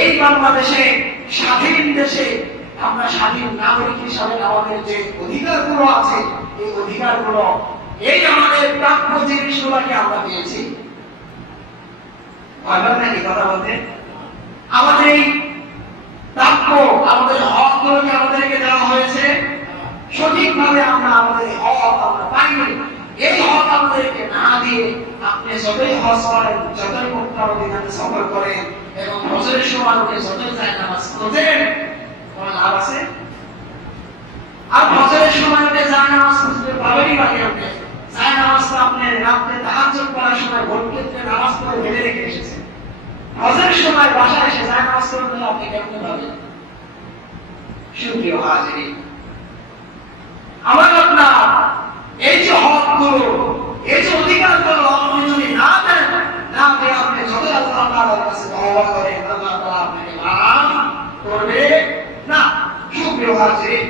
এই বাংলাদেশে স্বাধীন দেশে আমরা স্বাধীন নাগরিক হিসাবে আমাদের যে অধিকারগুলো আছে, এই অধিকারগুলো, এই আমাদের প্রাপ্য জিনিসগুলোকে আমরা পেয়েছি। ভাববেন নাকি কথা বলতে? আমাদের এই প্রাপ্য, আমাদের হকগুলোকে আমাদেরকে দেওয়া হয়েছে, সঠিকভাবে আমরা আমাদের হক আমরা পাইনি। এই হক আমাদেরকে না দিয়ে আপনি যতই হজ করেন, যতই মক্কা মদিনাতে সফর করেন এবং হজের সময় উঠে যতই যায় নামাজ পড়েন, কোনো লাভ আছে? আর হজের সময় উঠে যায় নামাজ পড়তে পারবেনই বাকি আপনি যায় নামাজটা আপনি রাত্রে তাহাজ্জুদ করার সময় ভোর ক্ষেত্রে নামাজ পড়ে ফেলে রেখে এসেছেন। হজের সময় বাসায় এসে যায় নামাজ পড়তে আপনি কেমন ভাবেন? সুপ্রিয় হাজিরিন, আমার আপনার এই যে হকগুলো, এই যে অধিকারগুলো আপনি যদি না দেন, না দিয়ে আপনি যত আল্লাহ তাআলার কাছে তওবা করেন, আল্লাহ তাআলা আপনাকে মাফ করবে না। সুপ্রিয় হাজিরিন,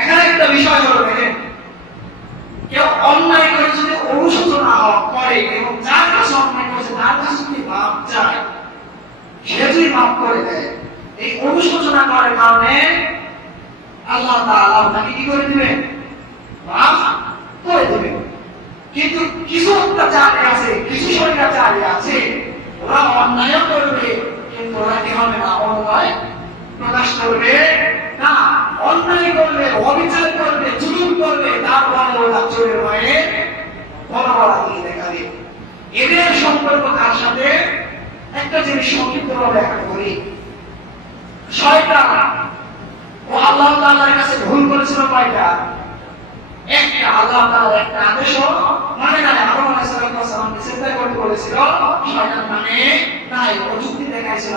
এখানে একটা বিষয় হলো, দেখেন, কেউ অন্যায় করে যদি অনুশোচনা করে এবং যার কাছে অন্যায় করেছে তার কাছে যদি মাফ চায়, সে যদি মাফ করে দেয়, এই অনুশোচনা করার কারণে আল্লাহ তাআলা তাকে কি করে দিবেন? মাফ করে দিবেন। কিন্তু কিছু অত্যাচারী আছে, কিছু স্বৈরাচারী আছে, ওরা অন্যায় করবে কিন্তু ওরা কি হবে না? অন্যায় প্রকাশ করবে না, অন্যায় করবে, অবিচার করবে, জুলুম করবে, তারপরে ওরা চোরের ভয়ে বড় বড় দিয়ে দেখাবে। এদের সম্পর্ক কার সাথে? একটা জিনিস সংক্ষিপ্তভাবে একটা করি। শয়তান ও আল্লাহ তাআলার কাছে ভুল করেছিল কয়টা? একটা। আল্লাহ তাআলার একটা আদেশও মানে না। আদম আলাইহিস সালামকে চিন্তা করতে বলেছিল, শয়তান মানে নাই, ও যুক্তি দেখাইছিল,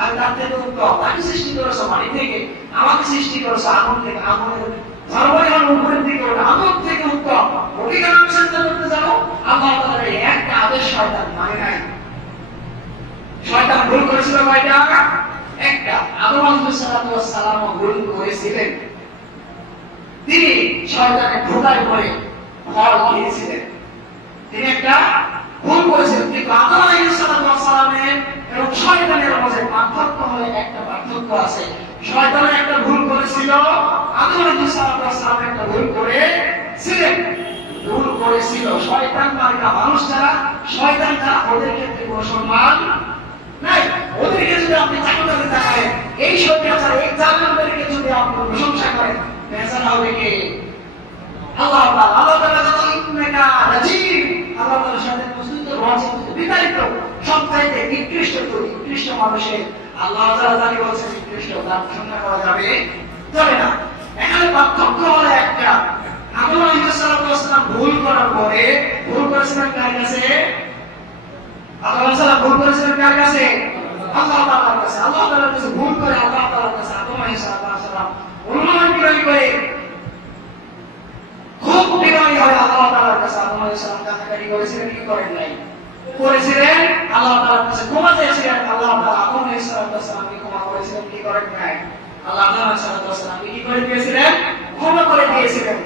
আর তার থেকে উত্তম, তাকে সৃষ্টি করেছো মাটি থেকে, আমাকে সৃষ্টি করেছো আগুন থেকে, আগুনের ধর্ম যখন উপরের দিকে ওঠে, আগুন থেকে উত্তম, ওকে কেন আমি চিন্তা করতে যাবো? আল্লাহ তাআলার এই একটা আদেশ শয়তান মানে নাই। শয়তান ভুল করেছিল কয়টা? একটা। আদম আলাইহিস সালাম ভুল করেছিলেন, তিনি শয়তানের ধোঁকায় পড়ে ফল খেয়েছিলেন, তিনি একটা ভুল করেছিলেন। কিন্তু আদম আলাইহিস সালামের এবং শয়তানের মধ্যে পার্থক্য হলো, একটা পার্থক্য আছে। শয়তান একটা ভুল করেছিল, আদম আলাইহিস সালাম একটা ভুল করেছিলেন। ভুল করেছিল শয়তান মার্কা মানুষ যারা, শয়তান যারা, ওদের ক্ষেত্রে কোনো সম্মান নাই। ওদেরকে যদি আপনি চাকরি দেখায়, এই শয়তান এই জালেমদেরকে যদি আপনি প্রশংসা করেন, বেচার হবে কে? আল্লাহ তাআলা। আল্লাহ তাআলা যত ইন্নাকা রাজিব, আল্লাহ তাআলার সাথে প্রস্তুত রয়েছে বিতাড়িত সবচাইতে নিকৃষ্ট মানুষের আল্লাহ তাআলা যাকে বলেছেন নিকৃষ্ট, তার প্রশংসা করা যাবে না। এখানে পার্থক্য হলো একটা। আদম আলাইহিস সালাম ভুল করার পরে ভুল করেছিলেন কার কাছে? আদম আলাইহিস সালাম ভুল করেছিলেন কার কাছে? আল্লাহ তাআলার কাছে। আল্লাহ তাআলার কাছে ভুল করে আল্লাহ তাআলার কাছে আদম আলাইহিস সালাম অনুমান করে খুব বিনয়ী হয় আল্লাহ তাআলার কাছে আদম আলাইহিস সালাম কান্নাকাটি করেছিলেন, কি করেন নাই? করেছিলেন। আল্লাহ তাআলার কাছে ক্ষমা চেয়েছিলেন, আল্লাহ তাআলা আদম আলাইহিস সালামকে ক্ষমা করেছিলেন, কি করেন নাই? আল্লাহ আলাইহিস সালামকে কি করে দিয়েছিলেন? ক্ষমা করে দিয়েছিলেন।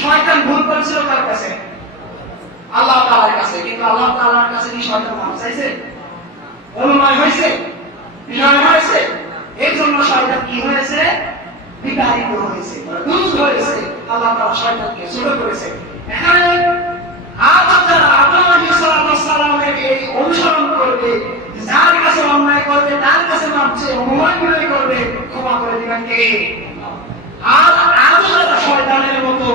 শয়তান ভুল করেছিল কার কাছে? আল্লাহ তাআলার কাছে। কিন্তু আল্লাহ তাআলার কাছে কি শয়তান মাফ চাইছে? অনুনয় হয়েছে? বিনয় হয়েছে? এর জন্য শয়তান কি হয়েছে? বিতাড়িত হয়েছে, দূর হয়েছে। আল্লাহ তাআলা শয়তানকে ছোট করেছে। এখানে আজ যারা আদম আলাইহিস সালামের এই অনুসরণ করবে, যার কাছে অন্যায় করবে তার কাছে মাপ চেয়ে অনুনয় করবে, ক্ষমা করে দিবেন কে? আর আজ যারা শয়তানের মতো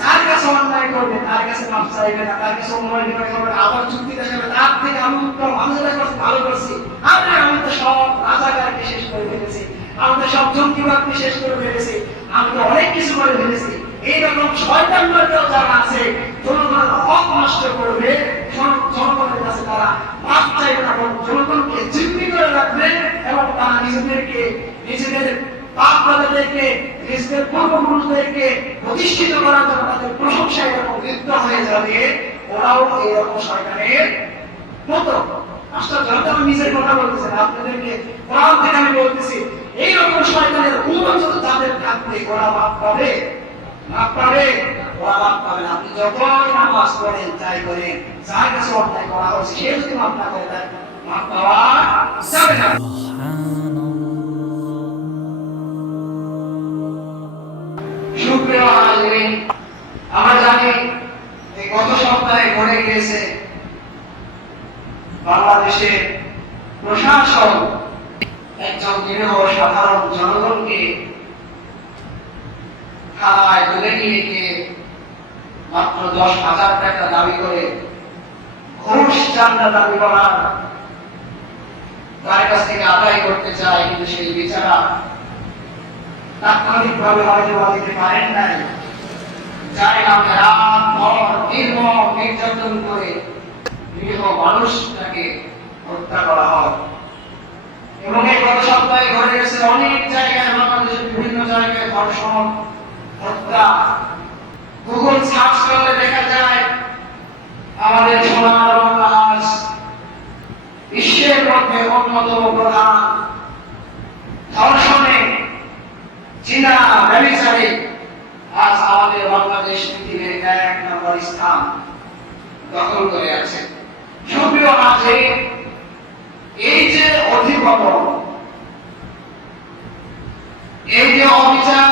যার কাছে অন্যায় করবে তার কাছে মাপ চাইবে না, তার কাছে অনুনয় করবে, আবার যুক্তি দেখাবে, তার থেকে আমি উত্তম, আমি যেটা করছি ভালো করছি, আমি তো সব রাজাকারকে শেষ করে ফেলেছি, আমি তো সব জঙ্গিবাদকে শেষ করে ফেলেছি, আমি তো অনেক কিছু করে ফেলেছি। এইরকম শয়তান মার্কাও যারা আছে, জনগণের হক নষ্ট করবে, জনগণের কাছে তারা মাপ চাইবে না, জনগণকে জিম্মি করে রাখবে এবং তারা নিজেদের বাপ দাদাদেরকে, নিজেদের পূর্বপুরুষদেরকে প্রতিষ্ঠিত করার জন্য তাদের প্রশংসায় এরকম লিপ্ত হয়ে যাবে। ওরাও এরকম শয়তানের মতো। আশ্চর্য, আমি নিজের কথা বলতেছি না, আপনাদেরকে কোরআন থেকে আমি বলতেছি, এইরকম শয়তানের অনুমোদন যাদের থাকবে ওরা মাপ পাবে, ওরা মাপ পাবে না। আপনি যতই নামাজ পড়েন, যাই করেন, যার কাছে অন্যায় করা হয়েছে, সে যদি মাপ না করে তার মাপ পাওয়া যাবে না। সুপ্রিয় হাজিরিন, আমরা জানি এই গত সপ্তাহে ঘটে গিয়েছে বাংলাদেশের প্রশাসন একজন নিরীহ সাধারণ জনগণকে থানায় তুলে নিয়ে গিয়ে মাত্র 10,000 টাকা দাবি করে ঘুষ চান্দা দাবি করার তার কাছ থেকে আদায় করতে চায়, কিন্তু সেই বিচারা তাৎক্ষণিকভাবে হয়তো দিতে পারেন নাই, যার নামে রাত ভর নির্মম নির্যাতন করে নিরীহ মানুষটাকে হত্যা করা হয়। এবং এই গত সপ্তাহে ঘটে গেছে অনেক জায়গায়, বাংলাদেশের বিভিন্ন জায়গায় ধর্ষণ, হত্যা। গুগল সার্চ করলে দেখা যায় আমাদের সোনার বাংলা আজ বিশ্বের মধ্যে অন্যতম প্রধান ধর্ষণে চীনা ব্যভিচারে আজ আমাদের বাংলাদেশ পৃথিবীর 1 নম্বর স্থান দখল করে আছে। সুপ্রিয় হাজিরিন, এই যে অধিপতন, এই যে অবিচার,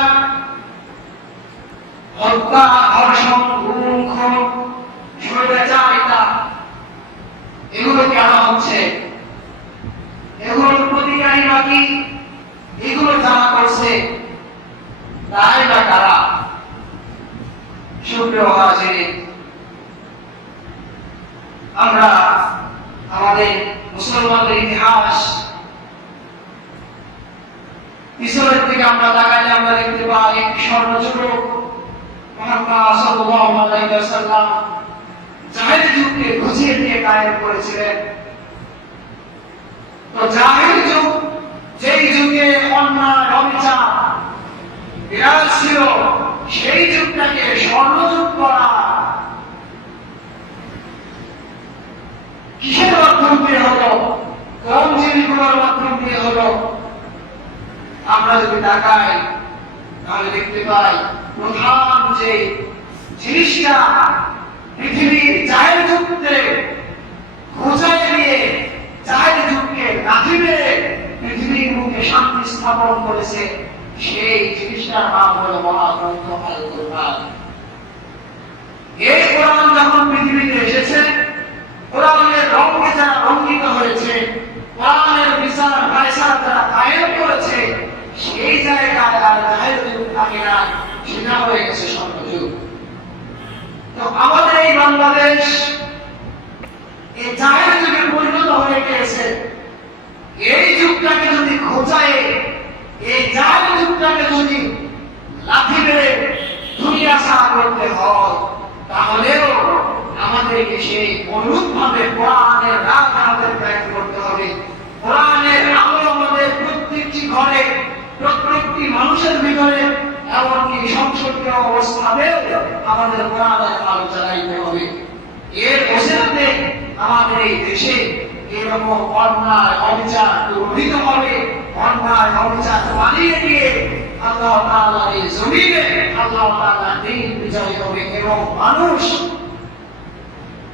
হত্যা, ধর্ষণ, গুম, খুন, স্বৈরাচারিতা, এগুলো কেন হচ্ছে? এগুলোর প্রতিকারী বাকি, এগুলো যারা করছে তাই বা কারা? সুপ্রিয় হাজিরিন, আমরা আমাদের মুসলমানদের ইতিহাস পিছনের দিকে আমরা তাকাইলে আমরা দেখতে পাই এক স্বর্ণযুগ মুহাম্মদ সাল্লাল্লাহু আলাইহি ওয়াসাল্লাম জাহেলি যুগকে ঘুচিয়ে দিয়ে কায়েম করেছিলেন। তো জাহেলি যুগ, যেই যুগে অন্যায় অবিচার বিরাজ ছিল, সেই যুগটাকে স্বর্ণযুগ করা কিসের মাধ্যম দিয়ে হলো? কোন জিনিসগুলোর মাধ্যম দিয়ে হলো? আমরা যদি তাকাই তাহলে দেখতে পাই প্রধান যে জিনিসটা পৃথিবীর জাহেল যুগকে ঘুচাই দিয়ে জাহেল যুগকে লাথি মেরে পৃথিবীর মুখে শান্তি স্থাপন করেছে, সেই জিনিসটার নাম হলো মহাগ্রন্থ আল কোরআন। এই কোরআন যখন পৃথিবীতে এসেছে, কোরআনের রঙে যারা রঙ্গিত হয়েছে, কোরআনের বিচার ফায়সালা যারা কায়েম করেছে, সেই জায়গায় আর জাহেল যুগ থাকে না, সেটা হয়ে গেছে স্বর্ণযুগ। তো আমাদের এই বাংলাদেশ এই জাহেল যুগে পরিণত হয়ে গিয়েছে। এই যুগটাকে যদি খোঁচায়, এই জাহেল যুগটাকে যদি লাথি মেরে দুনিয়া সারা করতে হয়, তাহলেও আমাদেরকে সেই অনুরূপ ভাবে কোরআনের রাত আমাদের ত্যাগ করতে হবে। কোরআনের আলো আমাদের প্রত্যেকটি ঘরে, প্রত্যেকটি মানুষের ভিতরে, এমনকি সংসদীয় অবস্থাতেও আমাদের কোরআনের আলো জ্বালাইতে হবে। এর ওসিলাতে আমাদের এই দেশে এরকম অন্যায় অবিচার দূরীভূত হবে, অন্যায় অবিচার পালিয়ে দিয়ে আল্লাহ তাআলার এই জমিনে আল্লাহ তাআলার দ্বীন বিজয় হবে এবং মানুষ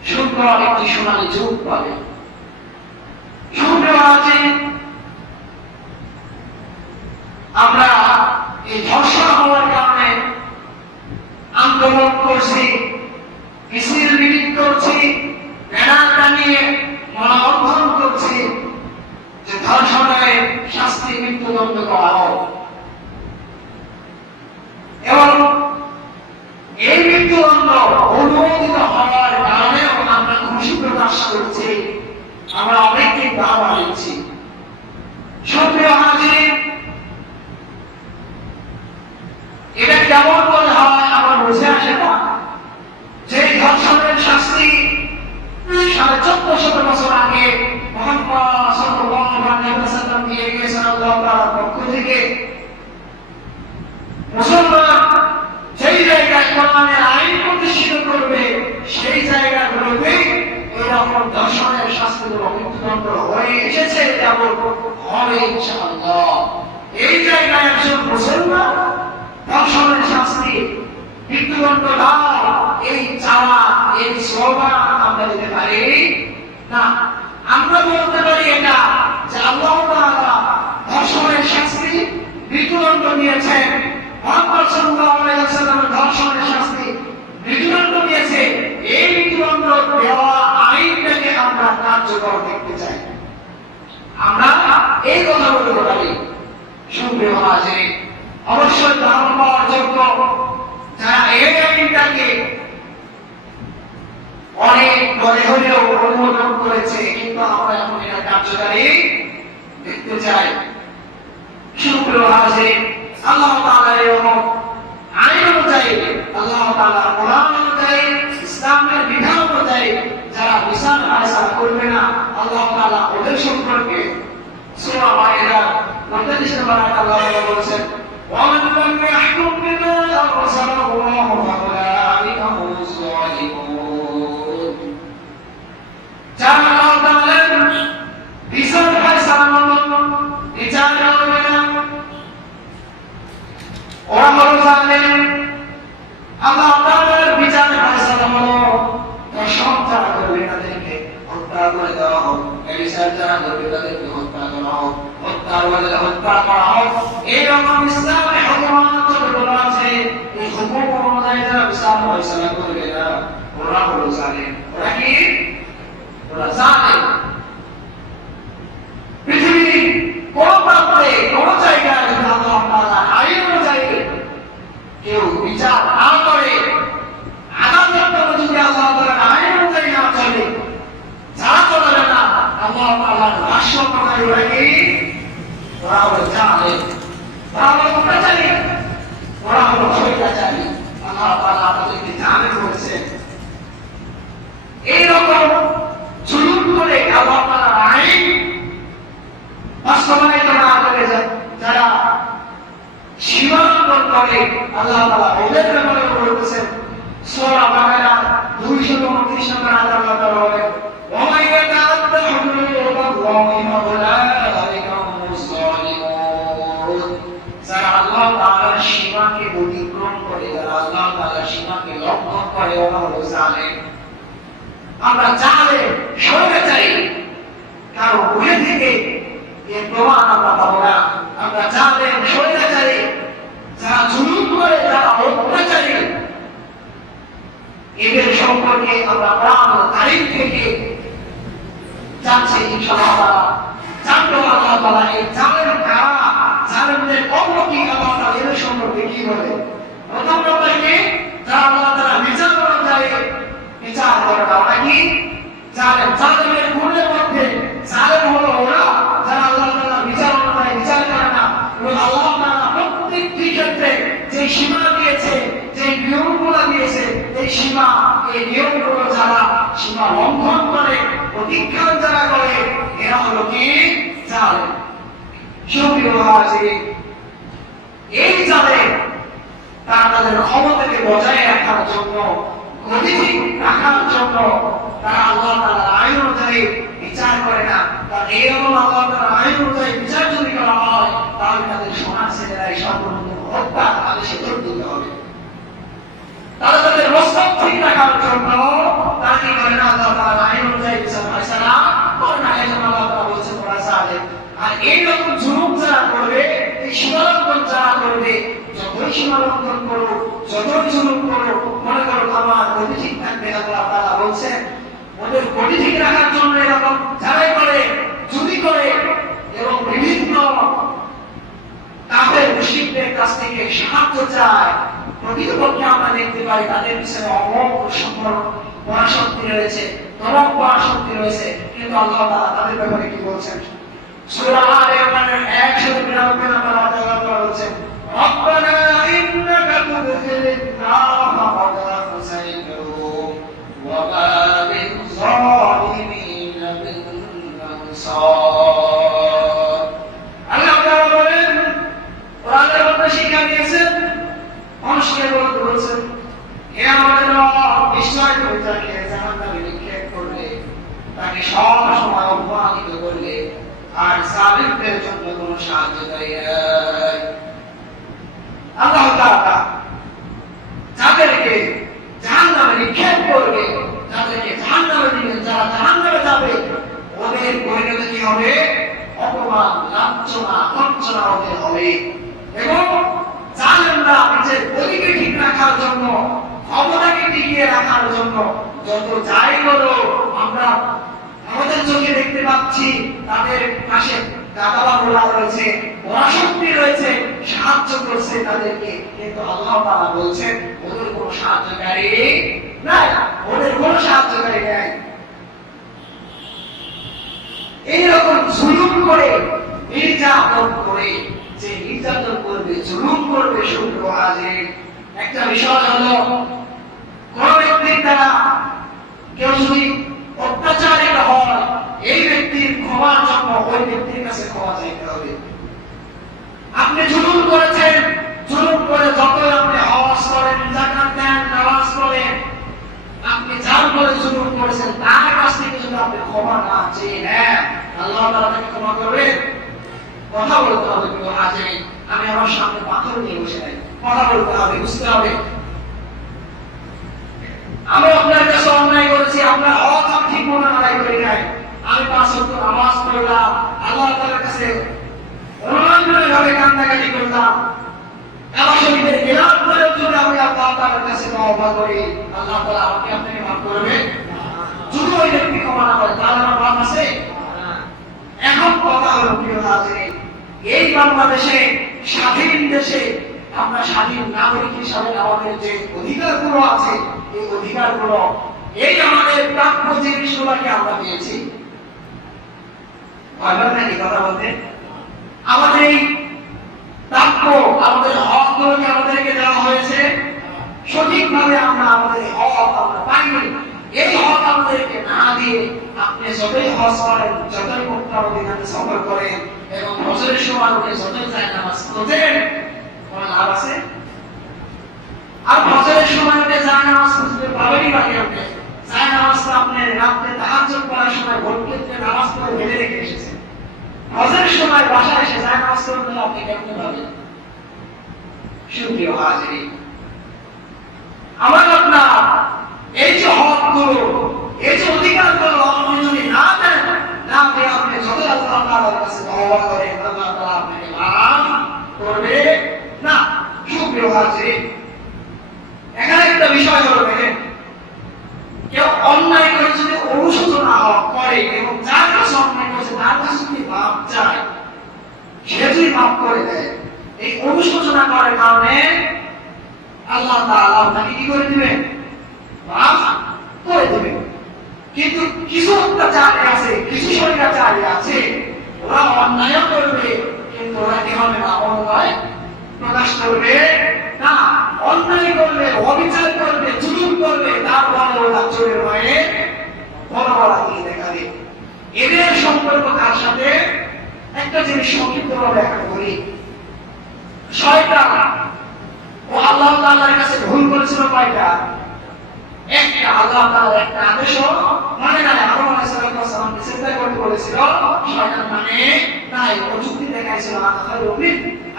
সুন্দর একটি সোনালী যুগ পাবে। সুন্দর আছে আমরা এই ধর্ষণ হওয়ার কারণে আন্দোলন করছি, মিছিল মিটিং করছি, ব্যানার টানিয়ে মানববন্ধন করছি যে ধর্ষণের শাস্তি মৃত্যুদণ্ড করা হোক। এবং এই মৃত্যুদণ্ড অনুমোদিত হওয়ার কারণেও আমরা খুশি প্রকাশ করছি, আমরা অনেককে বাহবা দিচ্ছি। সুপ্রিয় হাজিরিন, এটা কেমন করে হয় আমার বুঝে আসে না। যে ধর্ষণের শাস্তি 1450 বছর আগে মুহাম্মদ সাল্লাল্লাহু আলাইহি ওয়াসাল্লাম দিয়ে গেছেন আল্লাহ তাআলার পক্ষ থেকে, মুসলমান যেই জায়গায় কোরআনের আইন প্রতিষ্ঠিত করবে, সেই জায়গাগুলোতে এরকম ধর্ষণের শাস্তিগুলো মৃত্যুদণ্ড হয়ে এসেছে এবং হবে ইনশাআল্লাহ। এই জায়গায় একজন মুসলমান ধর্ষণের শাস্তি মৃত্যুদণ্ড দাও, এই চাওয়া, এই স্লোগান আমরা দিতে পারি না। আমরা বলতে পারি এটা যে এই কথা বলতে পারি। সুপ্রিয় হাজির, অবশ্যই ধারণা পাওয়ার যোগ্য যারা এই আইনটাকে অনেক দলে হলেও অনুমোদন করেছে, কিন্তু আমরা এখন এটা কার্যকারী দেখতে চাই। সুপ্রিয় হাজির, আল্লাহ তাআলা এরকম আইন অনুযায়ী, আল্লাহ তাআলা কোরআন অনুযায়ী, ইসলামের বিধান অনুযায়ী যারা বিচার ফায়সালা করবে না, আল্লাহ তাআলা ওদের সম্পর্কে সূরা মাইদা 49 নম্বর আয়াতে আল্লাহ তাআলা বলেছেন, وَمَن لَّمْ يَحْكُم بِمَا أَنزَلَ اللَّهُ فَأُولَٰئِكَ هُمُ الظَّالِمُونَ। যারা আল্লাহ তাআলার বিচার ফায়সালা বিচার করবে না, ওরা হলো জালেম। আল্লাহ তাআলার বিচার ফায়সালা হলো দর্শন যারা করবে তাদেরকে হত্যা করে দেওয়া হোক, বিচার যারা করবে তাদেরকে হত্যা করা হোক, হত্যার বদলে হত্যা করা হোক। এইরকম ইসলামে হুকুমাত যতগুলো আছে, এই হুকুম অনুযায়ী যারা বিচার ফায়সালা করবে না, ওরা হলো জালেম। ওরা কি? ওরা জালেম। পৃথিবীর কোন প্রান্তে কোন জায়গায় যদি আল্লাহ তাআলা আইন অনুযায়ী কেউ বিচার না করে, আদালত যদি আল্লাহ তাআলার আইন অনুযায়ী না চলে, যারা চলে না আল্লাহ তাআলার ভাষ্য অনুযায়ী, ওরা কি? ওরা হলো জালেম, ওরা হলো অত্যাচারী, ওরা হলো স্বৈরাচারী। আল্লাহ তাআলা তাদেরকে জালেম বলেছেন। এইরকম জুলুম করে আল্লাহ তাআলার আইন বাস্তবায়িত না করে যারা সীমালঙ্ঘন করে, আল্লাহ তাআলা ওদের ব্যাপারে বলতেছেন সূরা বাকারা 229 নম্বর আয়াতে আল্লাহ তাআলা বলেন, وَمَن يَتَعَدَّ حُدُودَ اللَّهِ فَأُولَٰئِكَ هُمُ الظَّالِمُونَ। যারা আল্লাহ তাআলার সীমাকে অতিক্রম করে, যারা আল্লাহ তাআলার সীমাকে লঙ্ঘন করে, ওরা হলো জালেম। আমরা জালেম, স্বৈরাচারী কারো মুখে থেকে এর প্রমাণ আমরা পাবো না। আমরা জালেম, স্বৈরাচারী, যারা জুলুম করে, যারা অত্যাচারী, এদের সম্পর্কে আমরা কোরআন ও তারিখ থেকে জানছি। ইনশাআল্লাহ জানবো আল্লাহ তাআলা এই জালেম কারা, জালেমদের কর্ম কি, আল্লাহ তাআলা এদের সম্পর্কে কি বলে। প্রথম কথা কি? যারা আল্লাহ তাআলা বিচার অনুযায়ী বিচার করে না, ওরা কি? জালেম। জালেমের গুণের মধ্যে জালেম হলো ওরা যারা আল্লাহ তাআলা বিচার অনুযায়ী বিচার করে না, এবং আল্লাহ তাআলা প্রত্যেকটি ক্ষেত্রে যে সীমা দিয়েছে, যে নিয়মগুলো দিয়েছে, এই সীমা, এই নিয়মগুলো যারা সীমা লঙ্ঘন করে, অতিক্রম যারা করে, এরা হলো কি? জালেম। সুপ্রিয় হাজির, এই জালেম তারা তাদের ক্ষমতাকে বজায় রাখার জন্য, গতিশীল রাখার জন্য তারা আল্লাহ তাআলার আইন অনুযায়ী বিচার করে না। তার এরকম আল্লাহ তাআলার আইন অনুযায়ী বিচার যদি করা হয়, তাহলে তাদের সমাজ ছেলেরাই সর্বপ্রথম হত্যার আদেশে দৌড় দিতে হবে। তারা তাদের মস্তক ঠিক রাখার জন্য তারা কি করে না? আল্লাহ তাআলার আইন অনুযায়ী বিচার ফায়সালা করে না। এই জন্য আল্লাহ তাআলা বলেছেন ওরা জালেম। আর এইরকম জুলুম যারা করবে, এই সীমালঙ্ঘন যারা করবে, যতই সীমালঙ্ঘন করো, যতই জুলুম করো, মনে করো আমার গতি ঠিক থাকবে। আল্লাহ তাআলা বলছেন ওদের গতি ঠিক রাখার জন্য এরকম যারাই করে, যদি করে, এবং বিভিন্ন কাফের মুশরিকদের কাছ থেকে সাহায্য চায়, প্রকৃতপক্ষে আমরা দেখতে পাই তাদের পিছনে অমোঘ পরাশক্তি রয়েছে, তরক পরাশক্তি রয়েছে, কিন্তু আল্লাহ তাআলা তাদের ব্যাপারে কি বলছেন? সূরা আলে ইমরানের 192 নম্বর আয়াতে আল্লাহ তাআলা বলছেন, রব্বানা ইন্নাকা তুদখিলিন নার ফাকাদ আখযাইতাহু ওয়া মা লিয-যালিমিনা মিন আনসার। আল্লাহ তাআলা বলেন, কোরআনের মধ্যে শিক্ষা দিয়েছেন, মানুষকে বলছেন, হে আমাদের রব, নিশ্চয় তুমি তাকে জাহান্নামে নিক্ষেপ করলে, তাকে সব সময় অপমানিত করলে, আর জালিমদের জন্য কোনো সাহায্যকারী নাই। আল্লাহ তাআলা যাদেরকে জাহান্নামে নিক্ষেপ করবে, যাদেরকে জাহান্নামে দিবেন, যারা জাহান্নামে যাবে, ওদের পরিণতি কি হবে? অপমান, লাঞ্ছনা, বঞ্চনা ওদের হবে। এবং জালেমরা নিজের গদিকে ঠিক রাখার জন্য, ক্ষমতাকে টিকিয়ে রাখার জন্য যত যাই করো, আমরা আমাদের চোখে দেখতে পাচ্ছি তাদের পাশে দাতাবাবুরা রয়েছে, পরাশক্তি রয়েছে, সাহায্য করছে তাদেরকে, কিন্তু আল্লাহ তাআলা বলছেন ওদের কোনো সাহায্যকারী নাই, ওদের কোনো সাহায্যকারী নাই। এইরকম জুলুম করে, নির্যাতন করে, যে নির্যাতন করবে, জুলুম করবে, শুধু আজে একটা বিষয় হলো কোন ব্যক্তির দ্বারা কেউ যদি অত্যাচারিত হয়, এই ব্যক্তির ক্ষমার জন্য ওই ব্যক্তির কাছে ক্ষমা চাইতে হবে। আপনি জুলুম করেছেন, জুলুম করে যতই আপনি হজ করেন, যাকাত দেন, নামাজ পড়েন, আপনি যার উপরে জুলুম করেছেন তার কাছ থেকে যদি আপনি ক্ষমা না চেয়ে নেন, আল্লাহ তাআলা তাকে ক্ষমা করবেন? কথা বলতে হবে। কিন্তু আজকে আমি আমার সামনে পাথর নিয়ে বসে নাই, কথা বলতে হবে, বুঝতে হবে। আমি আপনার কাছে অন্যায় করেছি, আপনার হক আমি ঠিক মতো আদায় করি নাই, আমি ৫ ওয়াক্ত নামাজ পড়লাম, আল্লাহ তাআলার কাছে অনুনয়ভাবে কান্নাকাটি করলাম, কাবা শরীফের গেলাম করেও যদি আমি আল্লাহ তাআলার কাছে তওবা করি, আল্লাহ তাআলা আমাকে আপনাকে মাফ করবে? যদি ওই ব্যক্তি ক্ষমা না করে তাহলে আমার মাফ আছে? এখন কথা হলো প্রিয় হাজিরিন, এই বাংলাদেশে স্বাধীন দেশে আমরা স্বাধীন নাগরিক হিসাবে আমাদের যে অধিকারগুলো আছে, এই অধিকারগুলো, এই আমাদের প্রাপ্য জিনিসগুলোকে আমরা পেয়েছি। ভয়বার নাকি কথা বলতে? আমাদের এই প্রাপ্য, আমাদের হকগুলোকে আমাদেরকে দেওয়া হয়েছে, সঠিকভাবে আমরা আমাদের হক আমরা পাইনি। এই হক আমাদেরকে না দিয়ে আপনি যতই হজ করেন, যতই মক্কা মদিনাতে সফর করেন এবং হজের সময় উঠে যতই যায় নামাজ পড়েন, কোনো লাভ আছে? আর হজের সময় উঠে যায় নামাজ পড়তে পারবেনই বাকি আপনি যায় নামাজটা আপনি রাতে তাহাজ্জুদ পড়ার সময় ভোর ক্ষেত্রে নামাজ পড়ে ফেলে রেখে এসেছেন, হজের সময় বাসায় এসে যায় নামাজ পড়তে আপনি কেমন ভাবেন? সুপ্রিয় হাজিরিন, আমার আপনার এই যে হকগুলো, এই যে অধিকারগুলো আপনি যদি না দেন, না দিয়ে আপনি যত আল্লাহ তাআলার কাছে তওবা করেন, আল্লাহ তাআলা আপনাকে মাফ করবে না। সুপ্রিয় হাজিরিন, এখানে একটা বিষয় হলো, দেখেন, কেউ অন্যায় করে যদি অনুশোচনা করে এবং যার কাছে অন্যায় করেছে তার কাছে যদি মাফ চায়, সে যদি মাফ করে দেয়, এই অনুশোচনা করার কারণে আল্লাহ তাআলা আপনাকে কি করে দিবেন? মাফ করে দিবেন। কিন্তু কিছু অত্যাচারী আছে, কিছু স্বৈরাচারী আছে, ওরা অন্যায় করবে কিন্তু ওরা কি হবে না? অন্যায় প্রকাশ করবে না, অন্যায় করবে, অবিচার করবে, জুলুম করবে, তারপরে ওরা চোরের ভয়ে বড় বড় দিয়ে দেখাবে। এদের সম্পর্ক কার সাথে? একটা জিনিস সংক্ষিপ্তভাবে ব্যাখ্যা করি। শয়তান ও আল্লাহ তাআলার কাছে ভুল করেছিল কয়টা? একটা। আল্লাহ তাআলার একটা আদেশও মানে না। আদম আলাইহিস সালামকে চিন্তা করতে বলেছিল, শয়তান মানে নাই, ও যুক্তি দেখাইছিল,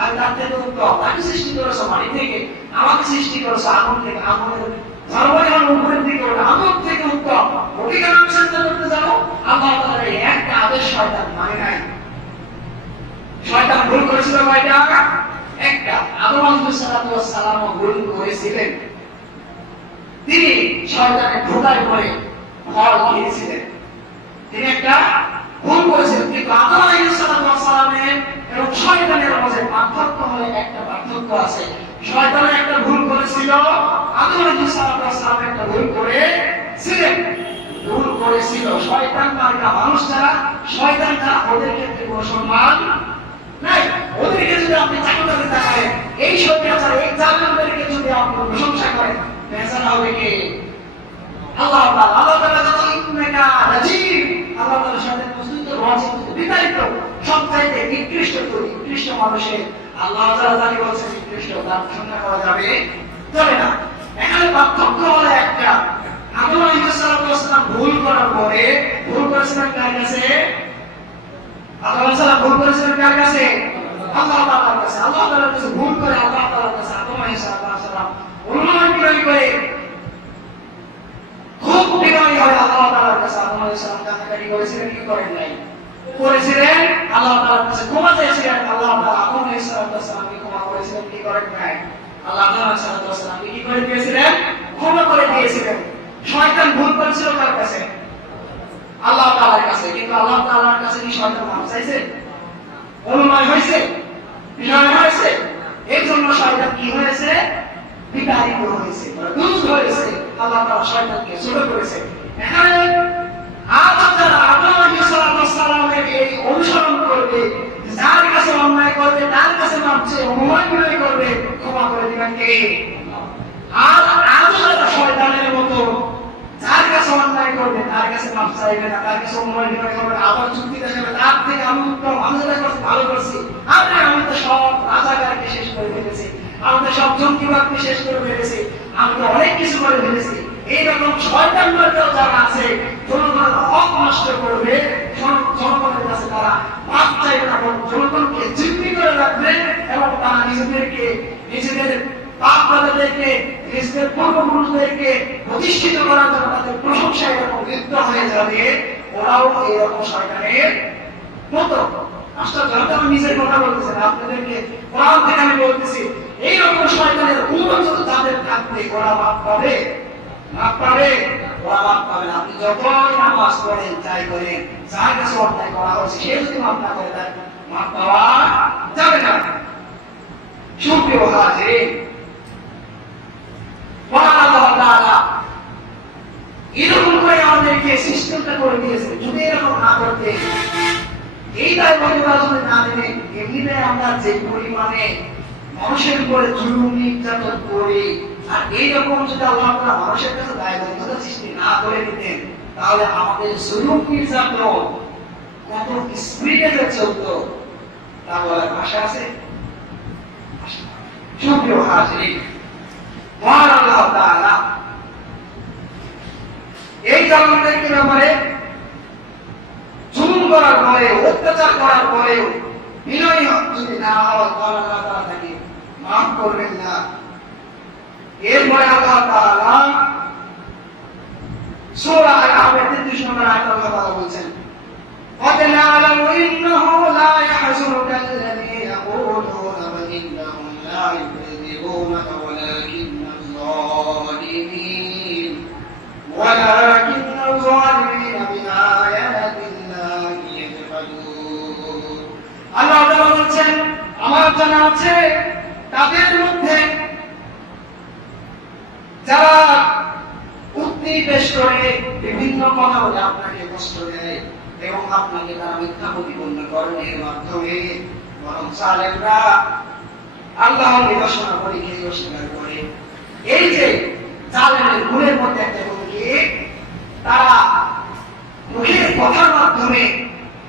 আর তার থেকে উত্তম, তাকে সৃষ্টি করেছো মাটি থেকে, আমাকে সৃষ্টি করেছো আগুন থেকে, আগুনের সর্বজন উপরের দিকে, ওটা আগুন থেকে উত্তম, ওকে কেন আমি চিন্তা করতে যাবো? আল্লাহ তাআলার এই একটা আদেশ শয়তান মানে নাই। শয়তান ভুল করেছিল কয়টা? একটা। আদম আলাইহিস সালাম ভুল করেছিলেন, তিনি শয়তানের ধোঁকায় পড়ে ফল খেয়েছিলেন, তিনি একটা ভুল করেছিলেন। কিন্তু আদম আলাইহিস সালামের এবং শয়তানের মাঝে পার্থক্য হলো, একটা পার্থক্য আছে। শয়তানের একটা ভুল করেছিল, আদম আলাইহিস সালাম একটা ভুল করেছিলেন, ভুল করেছিল। শয়তান মার্কা মানুষ যারা, শয়তান যারা, ওদের ক্ষেত্রে কোনো সম্মান নাই। ওদেরকে যদি আপনি চাকরি দেখায়, এই শয়তান, এই জালেমদেরকে যদি আপনি প্রশংসা করেন, বেচারা হবে কে? আল্লাহ তাআলা। আল্লাহ তাআলা যত ইন্নাকা রাজিব, আল্লাহ তাআলার সাথে প্রস্তুত রচিত বিতাড়িত সবচাইতে নিকৃষ্ট মানুষের আল্লাহ তাআলা যাকে বলছেন নিকৃষ্ট, তার প্রশংসা করা যাবে যাবে না। এখানে পার্থক্য হলো একটা, আদম আলাইহিস সালাম ভুল করার পরে ভুল করেছিলেন কার কাছে? আদম আলাইহিস সালাম ভুল করেছিলেন কার কাছে? আল্লাহ তাআলার কাছে। আল্লাহ তাআলার কাছে ভুল করে আল্লাহ তাআলার কাছে আদম আলাইহিস সালাম অনুনয় করে খুব বিনয়ী হয় আল্লাহ তাআলার কাছে আদম আলাইহিস সালাম কান্নাকাটি করেছিলেন, কি করেন নাই? করেছিলেন। আল্লাহ তাআলার কাছে ক্ষমা চেয়েছিলেন, আল্লাহ তাআলা আদম আলাইহিস সালামকে ক্ষমা করেছিলেন, কি করেন নাই? আল্লাহ আলাইহিস সালামকে কি করে দিয়েছিলেন? ক্ষমা করে দিয়েছিলেন। শয়তান ভুল করেছিল কার কাছে? আল্লাহ তাআলার কাছে। কিন্তু আল্লাহ তাআলার কাছে কি শয়তান মাফ চাইছে? অনুনয় হয়েছে, বিনয় হয়েছে। এই জন্য শয়তান কি হয়েছে? বিতাড়িত হয়েছে, দূর হয়েছে। আল্লাহ তাআলা শয়তানকে ছোট করেছে। এখানে আজ যারা আদম আলাইহিস সালামের এই অনুসরণ করবে, যার কাছে অন্যায় করবে তার কাছে মাপছে, অনুনয় বিনয় করবে, ক্ষমা করে দিবেন কে? আর আজ যারা শয়তানের মতো যার কাছে অন্যায় করবে তার কাছে মাপ চাইবে না, তার কাছে অনুনয় বিনয় করবে, আবার যুক্তি দেখাবে তার থেকে আমি উত্তম, আমি যেটা করছি ভালো করছি, আমি তো সব রাজাকারকে শেষ করে ফেলেছি, আমি তো সব জঙ্গিবাদকে শেষ করে ফেলেছি, আমি তো অনেক কিছু করে ফেলেছি। এইরকম শয়তান মার্কাও যারা আছে, জনগণের হক নষ্ট করবে, জনগণের কাছে তারা মাপ চাইবে না, জনগণকে জিম্মি করে রাখবে এবং তারা নিজেদের বাপ দাদাদেরকে, নিজেদের পূর্বপুরুষদেরকে প্রতিষ্ঠিত করার জন্য তাদের প্রশংসায় এরকম লিপ্ত হয়ে যাবে। ওরাও এরকম শয়তানের মতো। আশ্চর্য, আমি নিজের কথা বলতেছি না, আপনাদেরকে কোরআন থেকে আমি বলতেছি। এইরকম শয়তানের অনুমোদন যাদের থাকবে ওরা মাপ পাবে, মাপ পাবে, ওরা মাপ পাবে না। আপনি যতই নামাজ পড়েন, যাই করেন, যার কাছে অন্যায় করা হয়েছে সে যদি মাপ না করে তার মাপ পাওয়া যাবে না। সুপ্রিয় হাজির, এরকম করে আমাদেরকে সিস্টেমটা করে দিয়েছে। যদি এরকম না করতে, এই দায়বদ্ধতা যদি না দিলে, এমনিতে আমরা যে পরিমাণে মানুষের উপরে জুলুম নির্যাতন করি, আর এইরকম যদি আল্লাহ তাআলা মানুষের কাছে দায়বদ্ধতা সৃষ্টি না করে দিতেন, তাহলে আমাদের জুলুম নির্যাতন কত স্পিডে চলতো তা বলার ভাষা আছে? সুপ্রিয় হাজির, মহান আল্লাহ তাআলা এই জালেমদেরকে ব্যাপারে জুলুম করার পরে, অত্যাচার করার পরেও বিনয়ী যদি না হয়, তাহলে আল্লাহ তাআলা তাকে মাফ করবেন না। এরপরে আল্লাহ তাআলা সূরা আল-আহজাবের 33 নম্বর আয়াতে আল্লাহ তাআলা বলছেন, قد نعلم إنه لا يحزنك الذي يقولون وإنهم لا يكذبونك ولكن الظالمين بآيات الله يجحدون। আল্লাহ তাআলা বলছেন, আমার জানা আছে তাদের মধ্যে যারা উক্তি পেশ করে, বিভিন্ন কথা বলে আপনাকে কষ্ট দেয় এবং আপনাকে তারা মিথ্যা প্রতিপন্ন করেন, এর মাধ্যমে বরং জালেমরা আল্লাহর নিদর্শনাবলীকে অস্বীকার করে। এই যে জালেমের গুণের মধ্যে একটা গুণ কি, তারা মুখের কথার মাধ্যমে,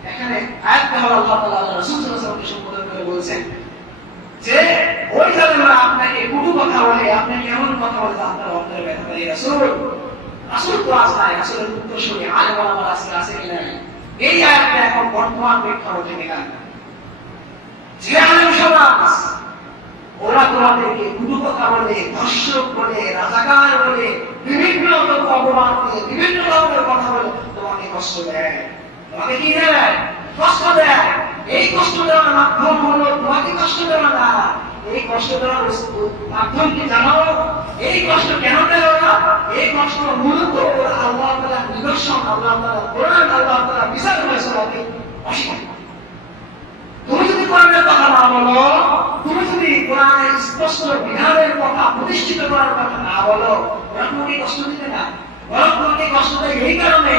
এখানে আয়াতে আল্লাহ তাআলা রাসূল সাল্লাল্লাহু আলাইহি ওয়াসাল্লামকে সম্বোধন করে বলছেন যে ওই জালেমরা আপনাকে কটু কথা বলে, আপনাকে এমন কথা বলে যা আপনার অন্তরে ব্যথা করে। রাসূল তো আসলে রাসূলের উত্তরসূরি আলেম ওলামা আছে কি নাই? এই আয়াতটা এখন বর্তমান প্রেক্ষাপটে নিলাম যে আলেম সমাজ ওরা তোমাদেরকে কটু কথা বলে, ধর্ষক বলে, রাজাকার বলে, বিভিন্ন অপমান দিয়ে, বিভিন্ন ধরনের কথা বলে তোমাকে কষ্ট দেয়। তোমাকে কি দেয়? কষ্ট দেয়। এই কষ্ট দেওয়ার মাধ্যম হলো তোমাকে কষ্ট দেওয়া না, এই কষ্ট দেওয়ার মাধ্যম কি জানো? এই কষ্ট কেন দেয় ওরা? এই কষ্ট মূলত ওরা আল্লাহ তাআলার নিদর্শন, আল্লাহ তাআলার কোরআন, আল্লাহ তাআলার বিচার ফয়সালাকে অস্বীকার করে। তুমি যদি কোরআনের কথা না বলো, তুমি যদি কোরআনের স্পষ্ট বিধানের কথা, প্রতিষ্ঠিত করার কথা না বলো, ওরা তোমাকে কষ্ট দিতে না। ওরা তোমাকে কষ্ট দেয় এই কারণে